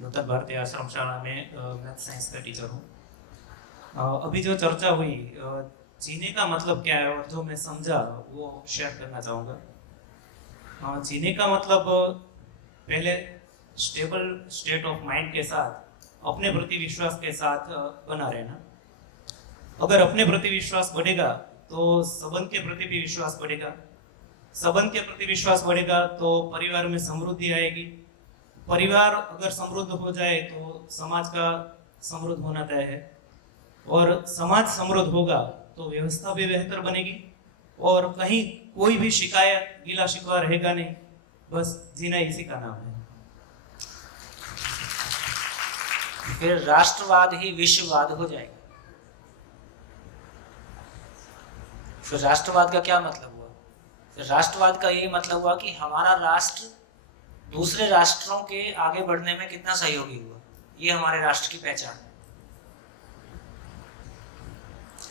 नूतन भारतीय आश्रम शाला में मैथ साइंस का टीचर हूँ। अभी जो चर्चा हुई, जीने का मतलब क्या है और जो मैं समझा वो शेयर करना चाहूँगा। जीने का मतलब पहले स्टेबल स्टेट ऑफ माइंड के साथ अपने प्रति विश्वास के साथ बना रहना। अगर अपने प्रति विश्वास बढ़ेगा तो संबंध के प्रति भी विश्वास बढ़ेगा, संबंध के प्रति विश्वास बढ़ेगा तो परिवार में समृद्धि आएगी, परिवार अगर समृद्ध हो जाए तो समाज का समृद्ध होना तय है, और समाज समृद्ध होगा तो व्यवस्था भी बेहतर बनेगी और कहीं कोई भी शिकायत गिला शिकवा रहेगा नहीं। बस जीना इसी का नाम है। फिर राष्ट्रवाद ही विश्ववाद हो जाएगा। फिर राष्ट्रवाद का क्या मतलब हुआ? फिर राष्ट्रवाद का यही मतलब हुआ कि हमारा राष्ट्र दूसरे राष्ट्रों के आगे बढ़ने में कितना सहयोगी हुआ, ये हमारे राष्ट्र की पहचान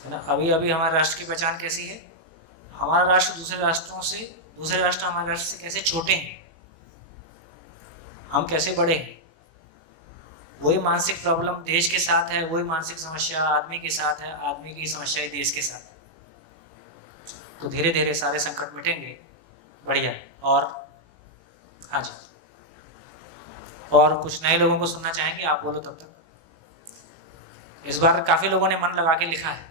है ना। अभी अभी हमारे राष्ट्र की पहचान कैसी है? हमारा राष्ट्र दूसरे राष्ट्रों से, दूसरे राष्ट्र हमारे राष्ट्र से कैसे छोटे हैं, हम कैसे बड़े हैं। वही मानसिक प्रॉब्लम देश के साथ है, वही मानसिक समस्या आदमी के साथ है, आदमी की समस्या देश के साथ है। तो धीरे धीरे सारे संकट मिटेंगे। बढ़िया। और हाँ जी, और कुछ नए लोगों को सुनना चाहेंगे? आप बोलो तब तक। इस बार काफी लोगों ने मन लगा के लिखा है।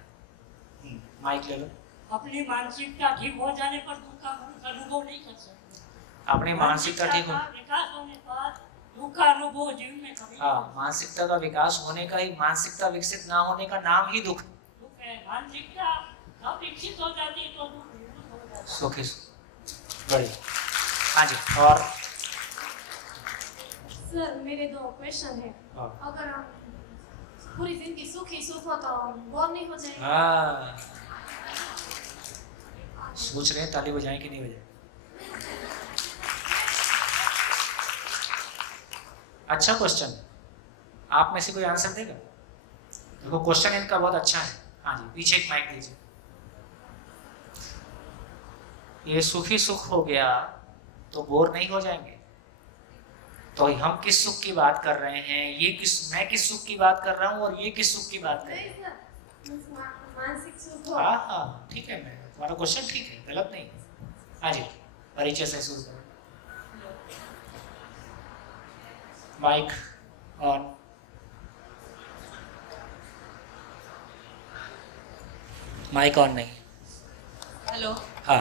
माइक ले लो। अपनी मानसिकता ठीक हो जाने पर दुख का अनुभव नहीं कर सकते। अपनी मानसिकता ठीक हो, विकास होने पर दुख का अनुभव जीवन में कभी हाँ, मानसिकता का विकास होने का ही, मानसिकता विकसित ना होने का नाम ही दुख है। मानसिकता जब विकसित हो जाती है तो दुख विकसित हो जाता है। सुखी बढ़िया। हाँ जी, और सर मेरे 2 क्वेश्चन है। हाँ। अगर हम पूरी जिंदगी सुखी सुख हो तो बोर नहीं हो जाएंगे? हाँ, सोच रहे हैं ताली बजाएं कि नहीं बजाएं। अच्छा क्वेश्चन, आप में से कोई आंसर देगा? देखो क्वेश्चन इनका बहुत अच्छा है। हाँ जी, पीछे एक माइक दीजिए। ये सुखी सुख हो गया तो बोर नहीं हो जाएंगे? तो हम किस सुख की बात कर रहे हैं? मैं किस सुख की बात कर रहा हूँ और ये किस सुख की बात कर रहे हैं? नहीं सर, मानसिक सुख हो। हाँ हाँ ठीक है, मैं तुम्हारा क्वेश्चन ठीक है, गलत नहीं है। हाँ जी, परिचय से शुरू करो। Mic on. माइक ऑन नहीं। हेलो। हाँ।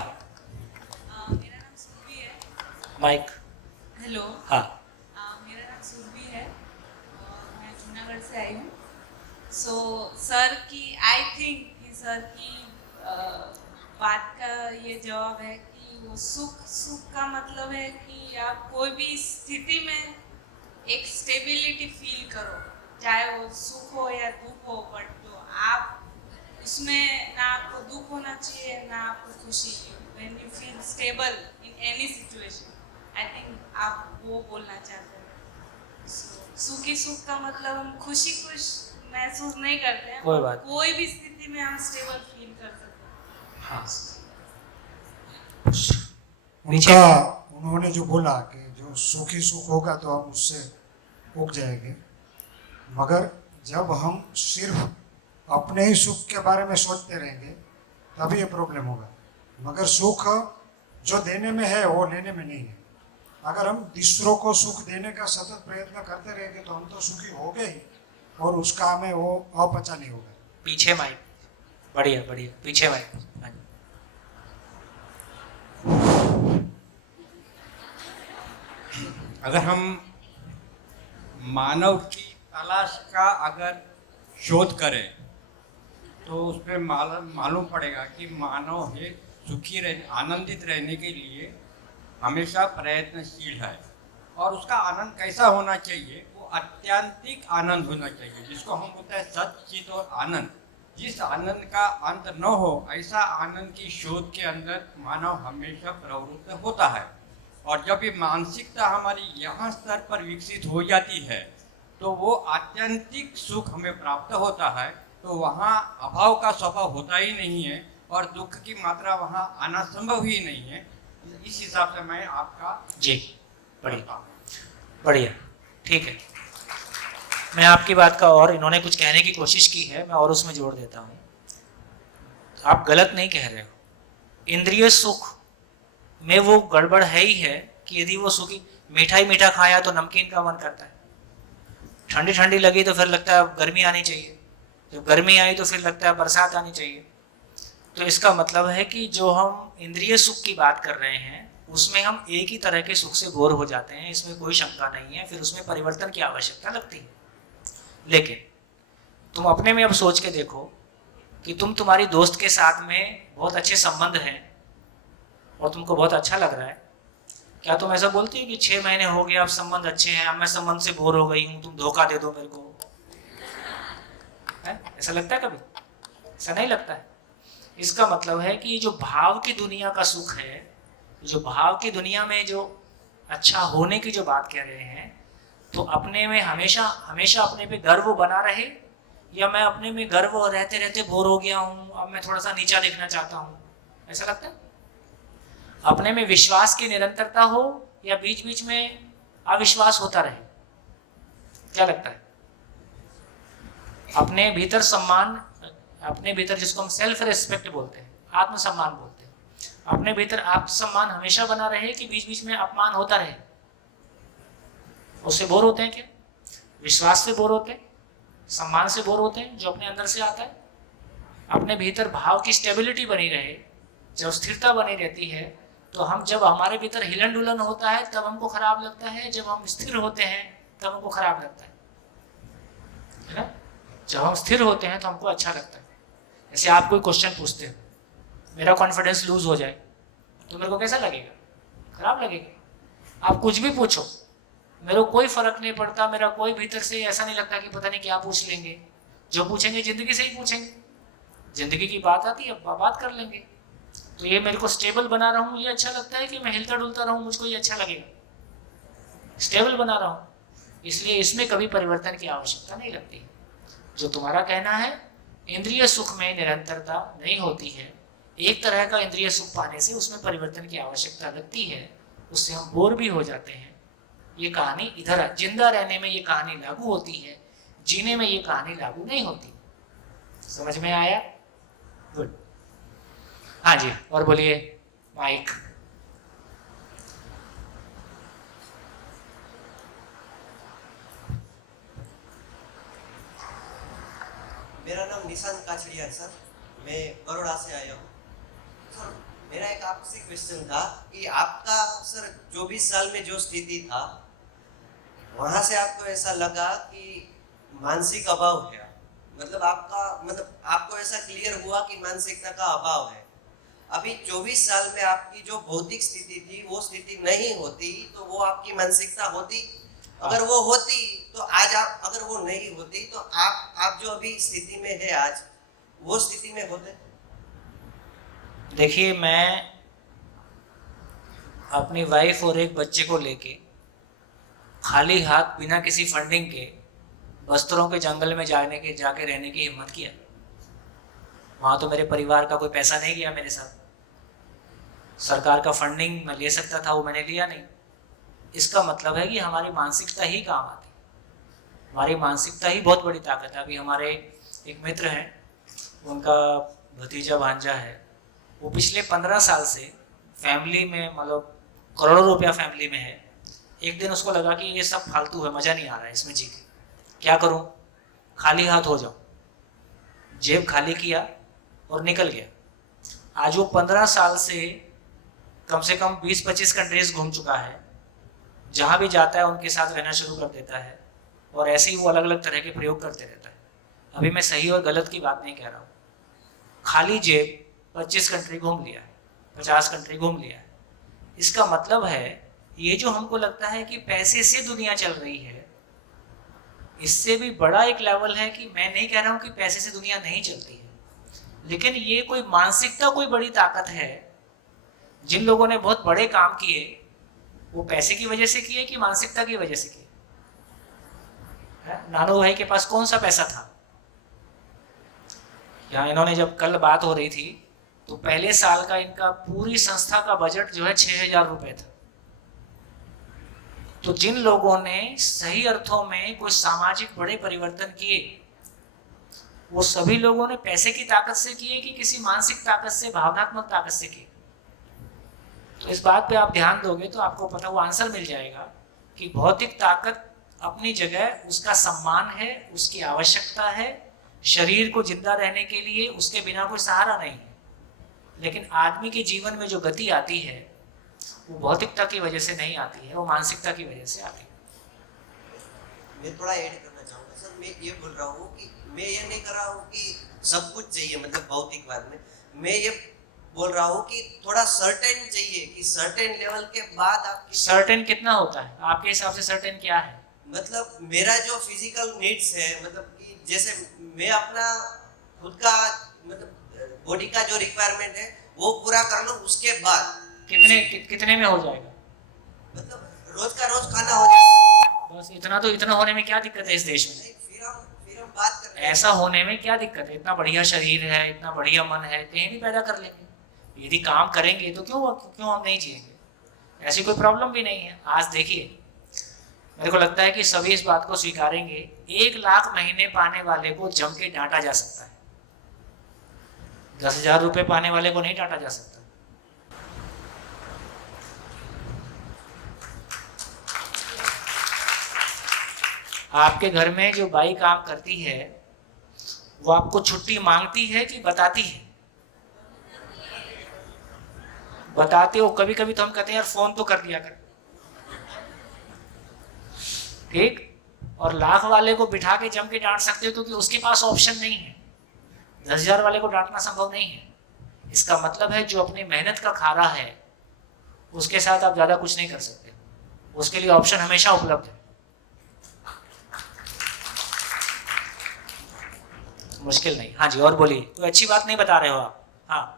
मेरा नाम सुरभि है। माइक। हेलो। हाँ। मेरा नाम सुरभि है और मैं जूनागढ़ से आई हूँ। सो सर की आई थिंक कि सर की बात का ये जवाब है कि वो सुख का मतलब है कि आप कोई भी स्थिति में एक स्टेबिलिटी फील करो, चाहे वो सुख हो या दुख हो, बट तो आप उसमें ना आपको दुख होना चाहिए ना आपको खुशी। When you feel stable in any situation, I think आप वो बोलना चाहते हैं। सुखी सुख का मतलब हम खुशी महसूस नहीं करते हैं, कोई बात, कोई भी स्थिति में हम स्टेबल फील कर सकते हैं। हाँ। उन्होंने जो बोला कि जो सुखी सुख होगा तो हम उससे उग जाएंगे, मगर जब हम सिर्फ अपने ही सुख के बारे में सोचते रहेंगे तभी ये प्रॉब्लम होगा। मगर सुख जो देने में है वो लेने में नहीं है। अगर हम दूसरों को सुख देने का सतत प्रयत्न करते रहेंगे तो हम तो सुखी हो गए ही, और उसका हमें वो अपचा नहीं होगा। पीछे माइक। बढ़िया बढ़िया, पीछे माइक। अगर हम मानव की तलाश का अगर शोध करें तो उसमें मालूम पड़ेगा कि मानव है सुखी आनंदित रहने के लिए हमेशा प्रयत्नशील है। और उसका आनंद कैसा होना चाहिए? वो अत्यंतिक आनंद होना चाहिए, जिसको हम बोलते हैं सत चित और आनंद। जिस आनंद का अंत न हो, ऐसा आनंद की शोध के अंदर मानव हमेशा प्रवृत्त होता है। और जब ये मानसिकता हमारी यहाँ स्तर पर विकसित हो जाती है तो वो आत्यंतिक सुख हमें प्राप्त होता है। तो वहाँ अभाव का स्वभाव होता ही नहीं है और दुख की मात्रा वहाँ आना संभव ही नहीं है। इस हिसाब से मैं आपका जी बढ़िया बढ़िया, ठीक है। मैं आपकी बात का और इन्होंने कुछ कहने की कोशिश की है, मैं और उसमें जोड़ देता हूँ। आप गलत नहीं कह रहे हो। इंद्रिय सुख में वो गड़बड़ है ही है कि यदि वो सुखी मीठा ही मीठा खाया तो नमकीन का मन करता है, ठंडी ठंडी लगी तो फिर लगता है गर्मी आनी चाहिए, जब गर्मी आई तो फिर लगता है बरसात आनी चाहिए। तो इसका मतलब है कि जो हम इंद्रिय सुख की बात कर रहे हैं उसमें हम एक ही तरह के सुख से बोर हो जाते हैं, इसमें कोई शंका नहीं है, फिर उसमें परिवर्तन की आवश्यकता लगती है। लेकिन तुम अपने में अब सोच के देखो कि तुम्हारी दोस्त के साथ में बहुत अच्छे संबंध हैं और तुमको बहुत अच्छा लग रहा है, क्या तुम ऐसा बोलती हो कि 6 महीने हो गए अब संबंध अच्छे हैं, अब मैं संबंध से बोर हो गई हूँ, तुम धोखा दे दो मेरे को? है? ऐसा लगता है कभी? ऐसा नहीं लगता है। इसका मतलब है कि जो भाव की दुनिया का सुख है, जो भाव की दुनिया में जो अच्छा होने की जो बात कह रहे हैं, तो अपने में हमेशा हमेशा अपने पे गर्व बना रहे, या मैं अपने में गर्व रहते रहते बोर हो गया हूँ, अब मैं थोड़ा सा नीचा दिखना चाहता हूँ, ऐसा लगता है? अपने में विश्वास की निरंतरता हो या बीच बीच में अविश्वास होता रहे, क्या लगता है? अपने भीतर सम्मान, अपने भीतर जिसको हम सेल्फ रेस्पेक्ट बोलते हैं, आत्मसम्मान बोलते हैं, अपने भीतर आत्मसम्मान हमेशा बना रहे कि बीच बीच में अपमान होता रहे, उससे बोर होते हैं क्या? विश्वास से बोर होते हैं, सम्मान से बोर होते हैं जो अपने अंदर से आता है। अपने भीतर भाव की स्टेबिलिटी बनी रहे, जब स्थिरता बनी रहती है, तो हम जब हमारे भीतर हिलन डुलन होता है तब हमको खराब लगता है, जब हम स्थिर होते हैं तब हमको खराब लगता है ना? जब हम स्थिर होते हैं तो हमको अच्छा लगता है। जैसे आप कोई क्वेश्चन पूछते हो, मेरा कॉन्फिडेंस लूज हो जाए तो मेरे को कैसा लगेगा? खराब लगेगा। आप कुछ भी पूछो, मेरे को कोई फर्क नहीं पड़ता, मेरा कोई भीतर से ऐसा नहीं लगता कि पता नहीं क्या पूछ लेंगे, जो पूछेंगे जिंदगी से ही पूछेंगे, जिंदगी की बात आती है बात कर लेंगे। तो ये मेरे को स्टेबल बना रहा हूँ, ये अच्छा लगता है कि मैं हिलता डुलता रहूँ, मुझको ये अच्छा लगेगा, स्टेबल बना रहा हूँ, इसलिए इसमें कभी परिवर्तन की आवश्यकता नहीं लगती। जो तुम्हारा कहना है इंद्रिय सुख में निरंतरता नहीं होती है, एक तरह का इंद्रिय सुख पाने से उसमें परिवर्तन की आवश्यकता लगती है, उससे हम बोर भी हो जाते हैं। ये कहानी इधर जिंदा रहने में ये कहानी लागू होती है, जीने में ये कहानी लागू नहीं होती। समझ में आया? गुड। हाँ जी, और बोलिए माइक। मेरा नाम निशांत काछड़िया है सर, मैं बड़ौदा से आया हूँ। सर मेरा एक आपसे क्वेश्चन था कि आपका सर 24 साल में जो स्थिति था, वहाँ से आपको ऐसा लगा कि मानसिक अभाव है, मतलब आपको ऐसा क्लियर हुआ कि मानसिकता का अभाव है। अभी 24 साल में आपकी जो भौतिक स्थिति थी वो स्थिति नहीं होती तो वो आपकी मानसिकता होती, अगर वो होती तो आज आप, अगर वो नहीं होती तो आप जो अभी स्थिति में है आज, वो स्थिति में होते। देखिए, मैं अपनी वाइफ और एक बच्चे को लेके खाली हाथ बिना किसी फंडिंग के बस्तरों के जंगल में जाके रहने की हिम्मत किया। वहाँ तो मेरे परिवार का कोई पैसा नहीं गया मेरे साथ, सरकार का फंडिंग मैं ले सकता था, वो मैंने लिया नहीं। इसका मतलब है कि हमारी मानसिकता ही काम आती, हमारी मानसिकता ही बहुत बड़ी ताकत है। अभी हमारे एक मित्र हैं, उनका भतीजा भांजा है, वो पिछले 15 साल से फैमिली में, मतलब करोड़ों रुपया फैमिली में है। एक दिन उसको लगा कि ये सब फालतू है, मज़ा नहीं आ रहा है इसमें जी के, क्या करूं, खाली हाथ हो जाऊं। जेब खाली किया और निकल गया। आज वो 15 साल से कम 20-25 कंट्रीज घूम चुका है, जहाँ भी जाता है उनके साथ रहना शुरू कर देता है, और ऐसे ही वो अलग अलग तरह के प्रयोग करते रहता है। अभी मैं सही और गलत की बात नहीं कह रहा हूँ, खाली जेब 25 कंट्री घूम लिया है, 50 कंट्री घूम लिया है। इसका मतलब है ये जो हमको लगता है कि पैसे से दुनिया चल रही है, इससे भी बड़ा एक लेवल है कि मैं नहीं कह रहा हूँ कि पैसे से दुनिया नहीं चलती है, लेकिन ये कोई मानसिकता कोई बड़ी ताकत है। जिन लोगों ने बहुत बड़े काम किए वो पैसे की वजह से किए कि मानसिकता की वजह से किए? नानू भाई के पास कौन सा पैसा था? यहाँ इन्होंने जब कल बात हो रही थी तो पहले साल का इनका पूरी संस्था का बजट जो है 6,000 रुपए था। तो जिन लोगों ने सही अर्थों में कोई सामाजिक बड़े परिवर्तन किए वो सभी लोगों ने पैसे की ताकत से किए कि किसी मानसिक ताकत से, भावनात्मक ताकत से किए? तो इस बात पे आप ध्यान दोगे तो आपको पता, वो आंसर मिल जाएगा कि भौतिक ताकत अपनी जगह, उसका सम्मान है, उसकी आवश्यकता है शरीर को जिंदा रहने के लिए, उसके बिना कोई सहारा नहीं है। लेकिन आदमी के जीवन में जो गति आती है वो भौतिकता की वजह से नहीं आती है, वो मानसिकता की वजह से आती है। मैं थोड़ा ऐड करना चाहूँगा सर। मैं ये बोल रहा हूँ कि मैं ये नहीं कर रहा हूँ कि सब कुछ चाहिए, मतलब भौतिकवाद में मैं ये बोल रहा हूँ कि थोड़ा सर्टेन चाहिए, कि सर्टेन लेवल के बाद आप सर्टेन कितना होता है आपके हिसाब से? सर्टेन क्या है? मतलब मेरा जो फिजिकल नीड्स है, मतलब कि जैसे मैं अपना खुद का मतलब बॉडी का जो रिक्वायरमेंट है वो पूरा कर लूँ, उसके बाद कितने में हो जाएगा? मतलब रोज का रोज खाना हो जाएगा। बस इतना? तो इतना होने में क्या दिक्कत है इस देश में? फिर हम बात कर रहे हैं। ऐसा होने में क्या दिक्कत है? इतना बढ़िया शरीर है, इतना बढ़िया मन है, कहीं भी पैदा कर लेंगे। यदि काम करेंगे तो क्यों हम नहीं जिएंगे? ऐसी कोई प्रॉब्लम भी नहीं है। आज देखिए, मेरे को लगता है कि सभी इस बात को स्वीकारेंगे, 1 लाख महीने पाने वाले को जम के डांटा जा सकता है, 10,000 रुपए पाने वाले को नहीं डांटा जा सकता। आपके घर में जो बाई काम करती है वो आपको छुट्टी मांगती है कि बताती है? बताते हो। कभी कभी तो हम कहते हैं यार फोन तो कर दिया कर, ठीक? और लाख वाले को बिठा के जम के डांट सकते हो क्योंकि उसके पास ऑप्शन नहीं है। 10,000 वाले को डांटना संभव नहीं है। इसका मतलब है जो अपनी मेहनत का खा रहा है उसके साथ आप ज्यादा कुछ नहीं कर सकते, उसके लिए ऑप्शन हमेशा उपलब्ध है। मुश्किल नहीं। हाँ जी, और बोलिए। तो अच्छी बात नहीं बता रहे हो आप। हाँ,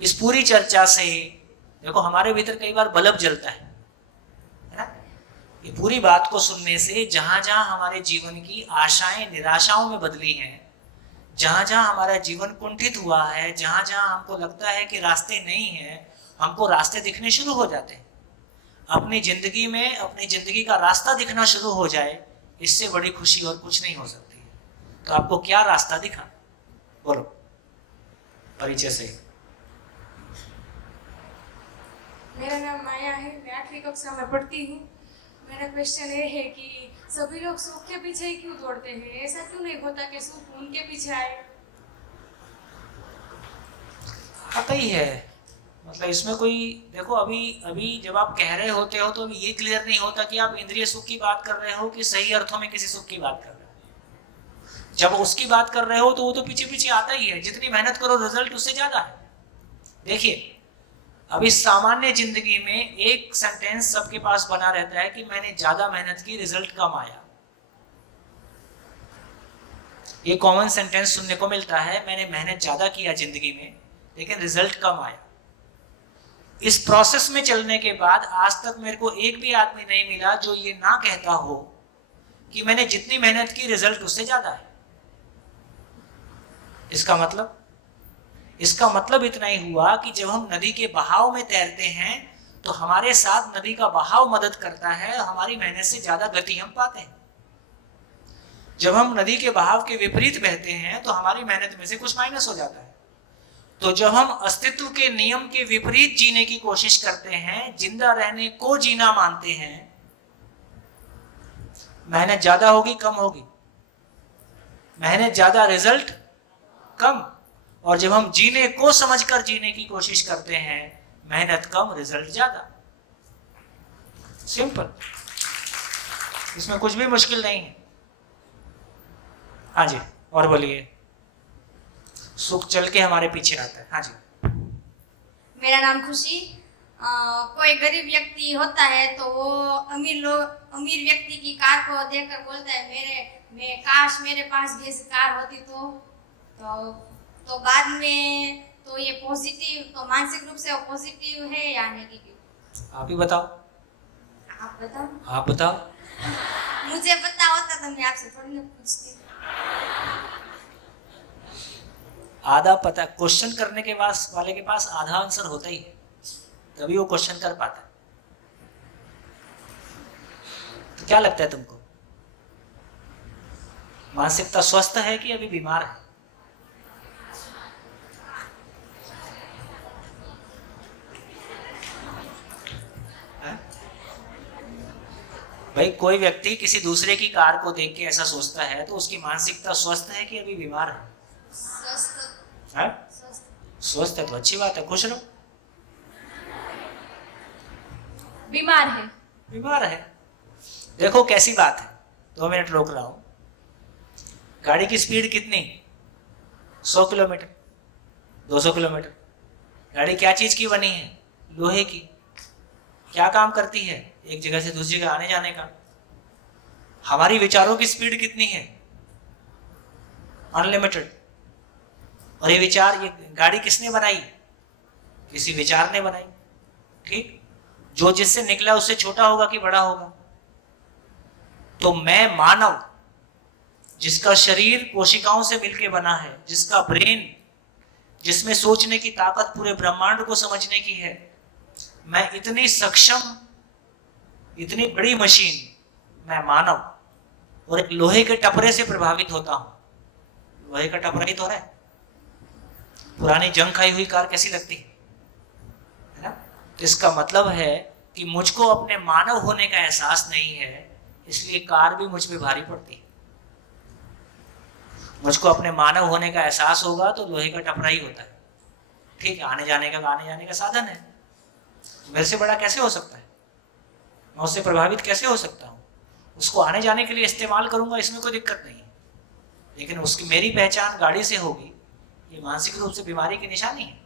इस पूरी चर्चा से देखो हमारे भीतर कई बार बल्ब जलता है ना? ये पूरी बात को सुनने से जहां जहां हमारे जीवन की आशाएं निराशाओं में बदली हैं, जहां जहां हमारा जीवन कुंठित हुआ है, जहां जहां हमको लगता है कि रास्ते नहीं है, हमको रास्ते दिखने शुरू हो जाते हैं। अपनी जिंदगी में अपनी जिंदगी का रास्ता दिखना शुरू हो जाए, इससे बड़ी खुशी और कुछ नहीं हो सकती। तो आपको क्या रास्ता दिखा? बोलो, परिचय से। मेरा नाम माया है, मैं 8वीं कक्षा में पढ़ती हूँ। मेरा क्वेश्चन ये है कि सभी लोग सुख के पीछे ही क्यों दौड़ते हैं? ऐसा क्यों नहीं होता कि सुख उनके पीछे आए? आता ही है। मतलब इसमें कोई, देखो अभी जब आप कह रहे होते हो तो ये क्लियर नहीं होता कि आप इंद्रिय सुख की बात कर रहे हो कि सही अर्थों में किसी सुख की बात कर रहे हो। जब उसकी बात कर रहे हो तो वो तो पीछे पीछे आता ही है। जितनी मेहनत करो रिजल्ट उससे ज्यादा है। देखिए, अभी सामान्य जिंदगी में एक सेंटेंस सबके पास बना रहता है कि मैंने ज्यादा मेहनत की, रिजल्ट कम आया। ये कॉमन सेंटेंस सुनने को मिलता है, मैंने मेहनत ज्यादा किया जिंदगी में लेकिन रिजल्ट कम आया। इस प्रोसेस में चलने के बाद आज तक मेरे को एक भी आदमी नहीं मिला जो ये ना कहता हो कि मैंने जितनी मेहनत की रिजल्ट उससे ज्यादा है। इसका मतलब इतना ही हुआ कि जब हम नदी के बहाव में तैरते हैं तो हमारे साथ नदी का बहाव मदद करता है, हमारी मेहनत से ज्यादा गति हम पाते हैं। जब हम नदी के बहाव के विपरीत बहते हैं तो हमारी मेहनत में से कुछ माइनस हो जाता है। तो जब हम अस्तित्व के नियम के विपरीत जीने की कोशिश करते हैं, जिंदा रहने को जीना मानते हैं, मेहनत ज्यादा होगी कम होगी? मेहनत ज्यादा रिजल्ट कम। और जब हम जीने को समझकर जीने की कोशिश करते हैं, मेहनत कम रिजल्ट ज्यादा। सिंपल, इसमें कुछ भी मुश्किल नहीं है। हाँ जी, और बोलिए। सुख चल के हमारे पीछे आता है। हाँ जी। मेरा नाम खुशी। कोई गरीब व्यक्ति होता है तो वो अमीर व्यक्ति की कार को देखकर बोलता है काश मेरे पास भी ऐसी कार होती तो तो बाद में तो ये पॉजिटिव, तो मानसिक रूप से वो पॉजिटिव है या नेगेटिव? आप ही बताओ, आप बताओ। आप बताओ। मुझे पता होता तो मैं आपसे थोड़ी ना पूछती। आधा पता, क्वेश्चन करने के वाले के पास आधा आंसर होता ही है, तभी वो क्वेश्चन कर पाता है। तो क्या लगता है तुमको, मानसिकता स्वस्थ है कि अभी बीमार है? भाई कोई व्यक्ति किसी दूसरे की कार को देख के ऐसा सोचता है तो उसकी मानसिकता स्वस्थ है कि अभी बीमार है? स्वस्थ है तो अच्छी बात है, खुश रहो। बीमार है। बीमार है, देखो कैसी बात है। 2 मिनट रोक रहा हूं। गाड़ी की स्पीड कितनी? 100 किलोमीटर, 200 किलोमीटर। गाड़ी क्या चीज की बनी है? लोहे की। क्या काम करती है? एक जगह से दूसरी जगह आने जाने का। हमारी विचारों की स्पीड कितनी है? अनलिमिटेड। और ये विचार, ये गाड़ी किसने बनाई? किसी विचार ने बनाई, ठीक? जो जिससे निकला उससे छोटा होगा कि बड़ा होगा? तो मैं मानव, जिसका शरीर कोशिकाओं से मिलके बना है, जिसका ब्रेन, जिसमें सोचने की ताकत पूरे ब्रह्मांड को समझने की है, मैं इतनी सक्षम, इतनी बड़ी मशीन, मैं मानव, और एक लोहे के टपरे से प्रभावित होता हूं। लोहे का टपरा ही तो है। पुरानी जंग खाई हुई कार कैसी लगती है ना? तो इसका मतलब है कि मुझको अपने मानव होने का एहसास नहीं है, इसलिए कार भी मुझ पे भारी पड़ती है। मुझको अपने मानव होने का एहसास होगा तो लोहे का टपरा ही होता है, ठीक है? आने जाने का साधन है। मेरे से बड़ा कैसे हो सकता है? मैं उससे प्रभावित कैसे हो सकता हूँ? उसको आने जाने के लिए इस्तेमाल करूंगा, इसमें कोई दिक्कत नहीं, लेकिन उसकी मेरी पहचान गाड़ी से होगी, ये मानसिक रूप से बीमारी की निशानी है।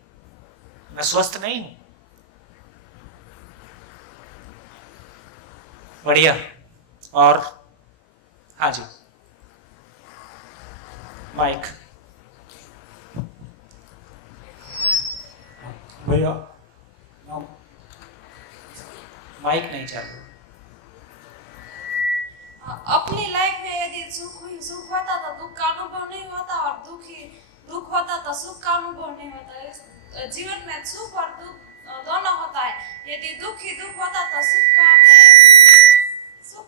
मैं स्वस्थ नहीं हूं। बढ़िया। और हाँ जी, माइक। भैया माइक नहीं चालू। अपनी लाइफ में यदि सुख होता तो दुख का अनुभव नहीं होता, और दुख होता तो सुख का अनुभव नहीं होता। जीवन में सुख और दुख दोनों होता है। यदि दुख ही दुख होता तो सुख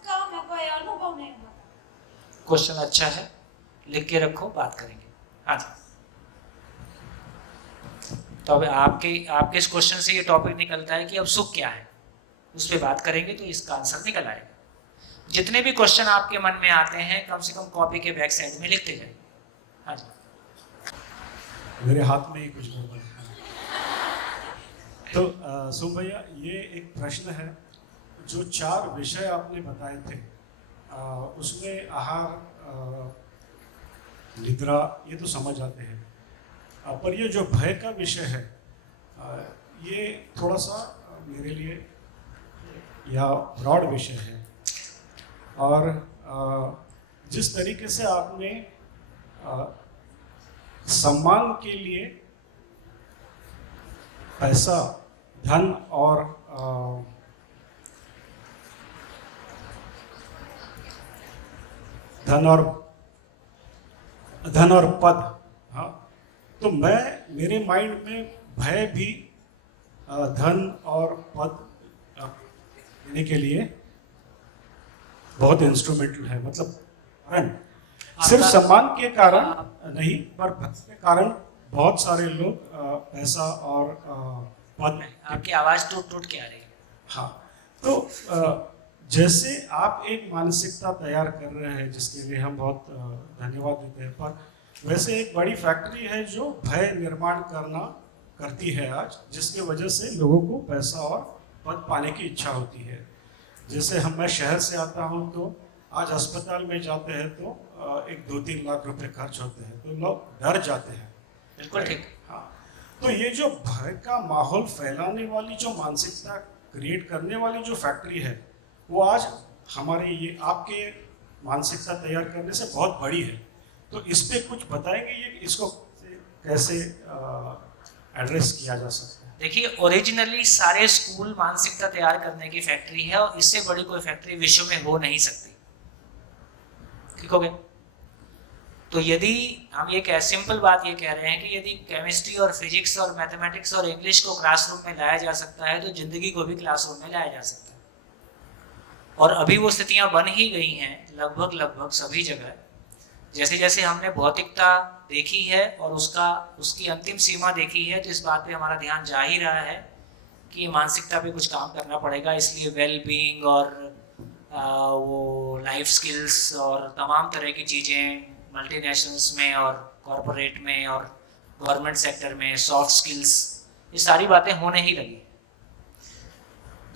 का में कोई अनुभव नहीं होता। क्वेश्चन अच्छा है, लिख के रखो, बात करेंगे। हाँ जी। तो अब आपके इस क्वेश्चन से ये टॉपिक निकलता है कि अब सुख क्या है, उस पर बात करेंगे तो इसका आंसर निकल आएगा। जितने भी क्वेश्चन आपके मन में आते हैं कम से कम कॉपी के बैक साइड में लिखते जाए। हाँ जी। मेरे हाथ में ही कुछ गड़बड़ है। तो सोम भैया, ये एक प्रश्न है। जो 4 विषय आपने बताए थे, उसमें आहार, निद्रा, ये तो समझ आते हैं, पर ये जो भय का विषय है, ये थोड़ा सा मेरे लिए या ब्रॉड विषय है। और जिस तरीके से आपने सम्मान के लिए पैसा, धन और पद, हाँ, तो मेरे माइंड में भय भी धन और पद देने के लिए बहुत इंस्ट्रूमेंटल है। मतलब कारण सिर्फ सम्मान के कारण नहीं, पर भक्ति के कारण बहुत सारे लोग पैसा और पद। आपकी आवाज टूट टूट के आ रही है। हाँ, तो जैसे आप एक मानसिकता तैयार कर रहे हैं, जिसके लिए हम बहुत धन्यवाद देते हैं, पर वैसे एक बड़ी फैक्ट्री है जो भय निर्माण करती है आज, जिसके वजह से लोगों को पैसा और पद पाने की इच्छा होती है। जैसे मैं शहर से आता हूँ, तो आज अस्पताल में जाते हैं तो 1-2-3 लाख रुपए खर्च होते हैं, तो लोग डर जाते हैं। बिल्कुल ठीक। हाँ, तो ये जो भय का माहौल फैलाने वाली, जो मानसिकता क्रिएट करने वाली जो फैक्ट्री है, वो आज हमारे ये आपके मानसिकता तैयार करने से बहुत बड़ी है। तो इस पे कुछ बताएंगे, ये इसको कैसे एड्रेस किया जा सकता है? देखिए, ओरिजिनली सारे स्कूल मानसिकता तैयार करने की फैक्ट्री है और इससे बड़ी कोई फैक्ट्री विश्व में हो नहीं सकती। ठीक हो गया? तो यदि हम ये सिंपल बात ये कह रहे हैं कि यदि केमिस्ट्री और फिजिक्स और मैथमेटिक्स और इंग्लिश को क्लासरूम में लाया जा सकता है तो जिंदगी को भी क्लासरूम में लाया जा सकता है। और अभी वो स्थितियां बन ही गई हैं लगभग सभी जगह। जैसे जैसे हमने भौतिकता देखी है और उसकी अंतिम सीमा देखी है, तो इस बात पे हमारा ध्यान जा ही रहा है कि मानसिकता पे कुछ काम करना पड़ेगा। इसलिए वेल बीइंग और वो लाइफ स्किल्स और तमाम तरह की चीज़ें मल्टीनेशनल्स में और कॉरपोरेट में और गवर्नमेंट सेक्टर में, सॉफ्ट स्किल्स, ये सारी बातें होने ही लगी।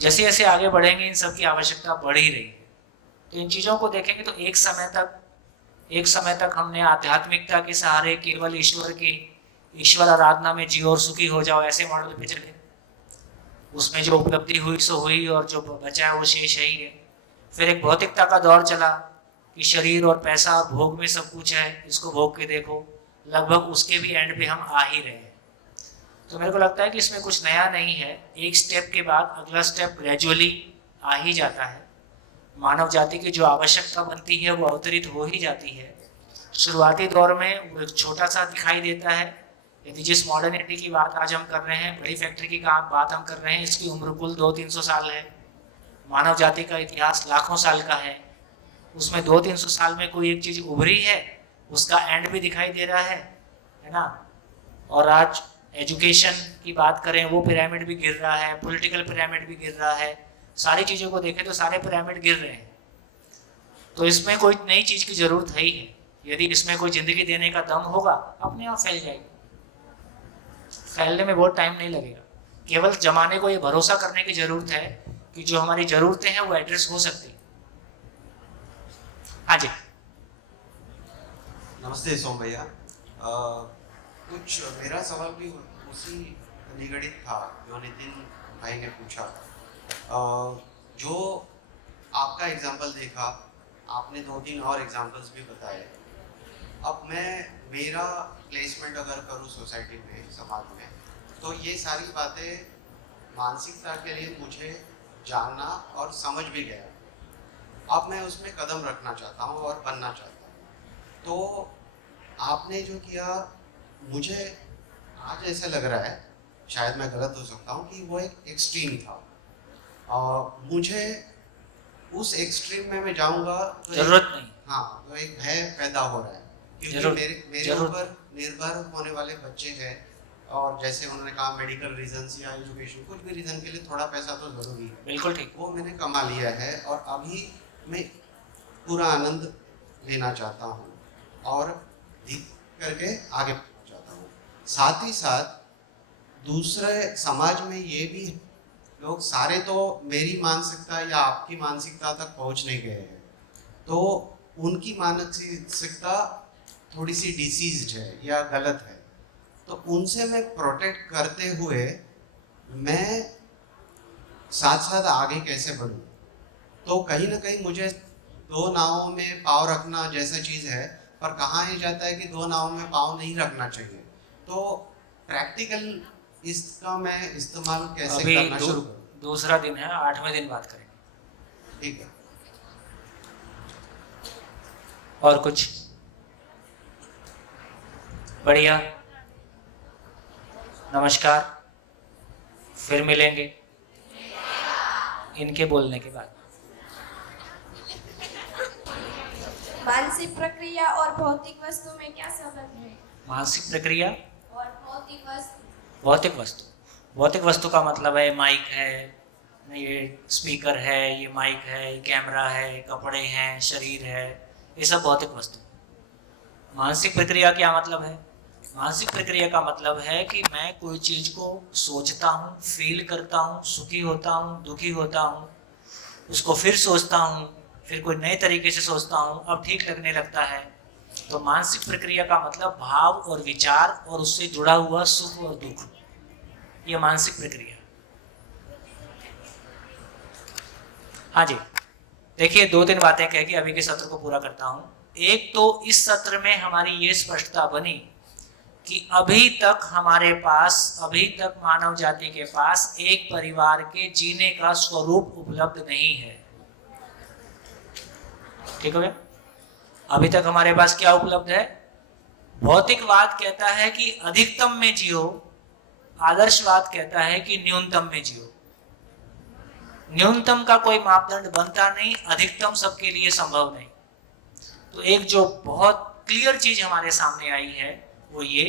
जैसे जैसे आगे बढ़ेंगे इन सब की आवश्यकता बढ़ ही रही है। तो इन चीज़ों को देखेंगे तो एक समय तक हमने आध्यात्मिकता के सहारे केवल ईश्वर आराधना में जियो और सुखी हो जाओ ऐसे मॉडल पे चले। उसमें जो उपलब्धि हुई सो हुई और जो बचा है वो शेष है ही है। फिर एक भौतिकता का दौर चला कि शरीर और पैसा और भोग में सब कुछ है, इसको भोग के देखो। लगभग उसके भी एंड पे हम आ ही रहे हैं। तो मेरे को लगता है कि इसमें कुछ नया नहीं है। एक स्टेप के बाद अगला स्टेप ग्रेजुअली आ ही जाता है। मानव जाति की जो आवश्यकता बनती है वो अवतरित हो ही जाती है। शुरुआती दौर में वो एक छोटा सा दिखाई देता है। यदि जिस मॉडर्निटी की बात आज हम कर रहे हैं, बड़ी फैक्ट्री की बात हम कर रहे हैं, इसकी उम्र कुल 200-300 साल है। मानव जाति का इतिहास लाखों साल का है। उसमें 200-300 साल में कोई एक चीज़ उभरी है, उसका एंड भी दिखाई दे रहा है ना। और आज एजुकेशन की बात करें, वो पिरामिड भी गिर रहा है, पॉलिटिकल पिरामिड भी गिर रहा है। सारी चीज़ों को देखें तो सारे पिरामिड गिर रहे हैं। तो इसमें कोई नई चीज़ की ज़रूरत है ही है। यदि इसमें कोई ज़िंदगी देने का दम होगा, अपने आप फैल जाएगी। फैलने में बहुत टाइम नहीं लगेगा। केवल जमाने को ये भरोसा करने की ज़रूरत है कि जो हमारी ज़रूरतें हैं वो एड्रेस हो सकती है। हाँ जी, नमस्ते सोम भैया। कुछ मेरा सवाल भी उसी निगड़ित था जो नितिन भाई ने पूछा। जो आपका एग्जाम्पल देखा, आपने 2-3 और एग्जाम्पल्स भी बताए। अब मेरा प्लेसमेंट अगर करूँ सोसाइटी में, समाज में, तो ये सारी बातें मानसिकता के लिए मुझे जानना और समझ भी गया। अब मैं उसमें कदम रखना चाहता हूँ और बनना चाहता हूँ। तो आपने जो किया, मुझे आज ऐसा लग रहा है, शायद मैं गलत हो सकता हूँ, कि वो एक एक्सट्रीम था। मुझे उस एक्सट्रीम में मैं जाऊँगा तो जरूरत नहीं। हाँ, तो एक भय पैदा हो रहा है क्योंकि मेरे ऊपर निर्भर होने वाले बच्चे हैं। और जैसे उन्होंने कहा मेडिकल रीजंस या एजुकेशन, कुछ भी रीजन के लिए थोड़ा पैसा तो जरूरी है। बिल्कुल ठीक। वो मैंने कमा लिया है और अभी मैं पूरा आनंद लेना चाहता हूँ और धीरे करके आगे बढ़ना चाहता हूँ। साथ ही साथ दूसरे समाज में ये भी लोग सारे तो मेरी मानसिकता या आपकी मानसिकता तक पहुँच नहीं गए हैं, तो उनकी मानसिकता थोड़ी सी डिसीज्ड है या गलत है। तो उनसे मैं प्रोटेक्ट करते हुए मैं साथ साथ आगे कैसे बढ़ूँ? तो कहीं ना कहीं मुझे 2 नावों में पाँव रखना जैसा चीज़ है, पर कहा ही जाता है कि 2 नावों में पाँव नहीं रखना चाहिए। तो प्रैक्टिकल इसका मैं इस्तेमाल कैसे करना शुरू करूँ? दूसरा दिन है, 8वें दिन बात करेंगे। ठीक है। और कुछ? बढ़िया, नमस्कार, फिर मिलेंगे इनके बोलने के बाद। मानसिक प्रक्रिया और भौतिक वस्तु में क्या संबंध है? मानसिक प्रक्रिया और भौतिक वस्तु। भौतिक वस्तु का मतलब है माइक है, ये स्पीकर है, ये माइक है, ये कैमरा है, कपड़े हैं, शरीर है, ये सब भौतिक वस्तु। मानसिक प्रक्रिया क्या मतलब है? मानसिक प्रक्रिया का मतलब है कि मैं कोई चीज़ को सोचता हूँ, फील करता हूँ, सुखी होता हूँ, दुखी होता हूँ, उसको फिर सोचता हूँ, फिर कोई नए तरीके से सोचता हूँ, अब ठीक लगने लगता है। तो मानसिक प्रक्रिया का मतलब भाव और विचार और उससे जुड़ा हुआ सुख और दुख, ये मानसिक प्रक्रिया। हाँ जी, देखिए 2-3 बातें कह के अभी के सत्र को पूरा करता हूँ। एक तो इस सत्र में हमारी ये स्पष्टता बनी कि अभी तक हमारे पास, अभी तक मानव जाति के पास एक परिवार के जीने का स्वरूप उपलब्ध नहीं है। ठीक हो गया? अभी तक हमारे पास क्या उपलब्ध है? भौतिकवाद कहता है कि अधिकतम में जियो, आदर्शवाद कहता है कि न्यूनतम में जियो। न्यूनतम का कोई मापदंड बनता नहीं, अधिकतम सबके लिए संभव नहीं। तो एक जो बहुत क्लियर चीज हमारे सामने आई है वो ये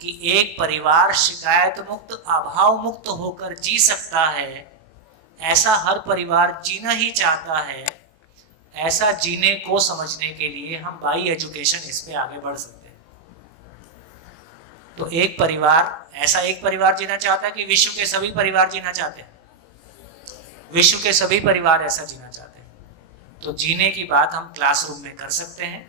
कि एक परिवार शिकायत मुक्त, अभाव मुक्त होकर जी सकता है, ऐसा हर परिवार जीना ही चाहता है। ऐसा जीने को समझने के लिए हम बाई एजुकेशन इस पे आगे बढ़ सकते हैं। तो एक परिवार, ऐसा एक परिवार जीना चाहता है कि विश्व के सभी परिवार जीना चाहते हैं, विश्व के सभी परिवार ऐसा जीना चाहते हैं। तो जीने की बात हम क्लासरूम में कर सकते हैं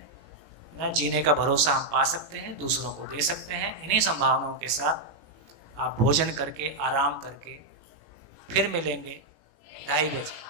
ना, जीने का भरोसा हम पा सकते हैं, दूसरों को दे सकते हैं। इन्हीं संभावनाओं के साथ आप भोजन करके, आराम करके फिर मिलेंगे 2:30 बजे।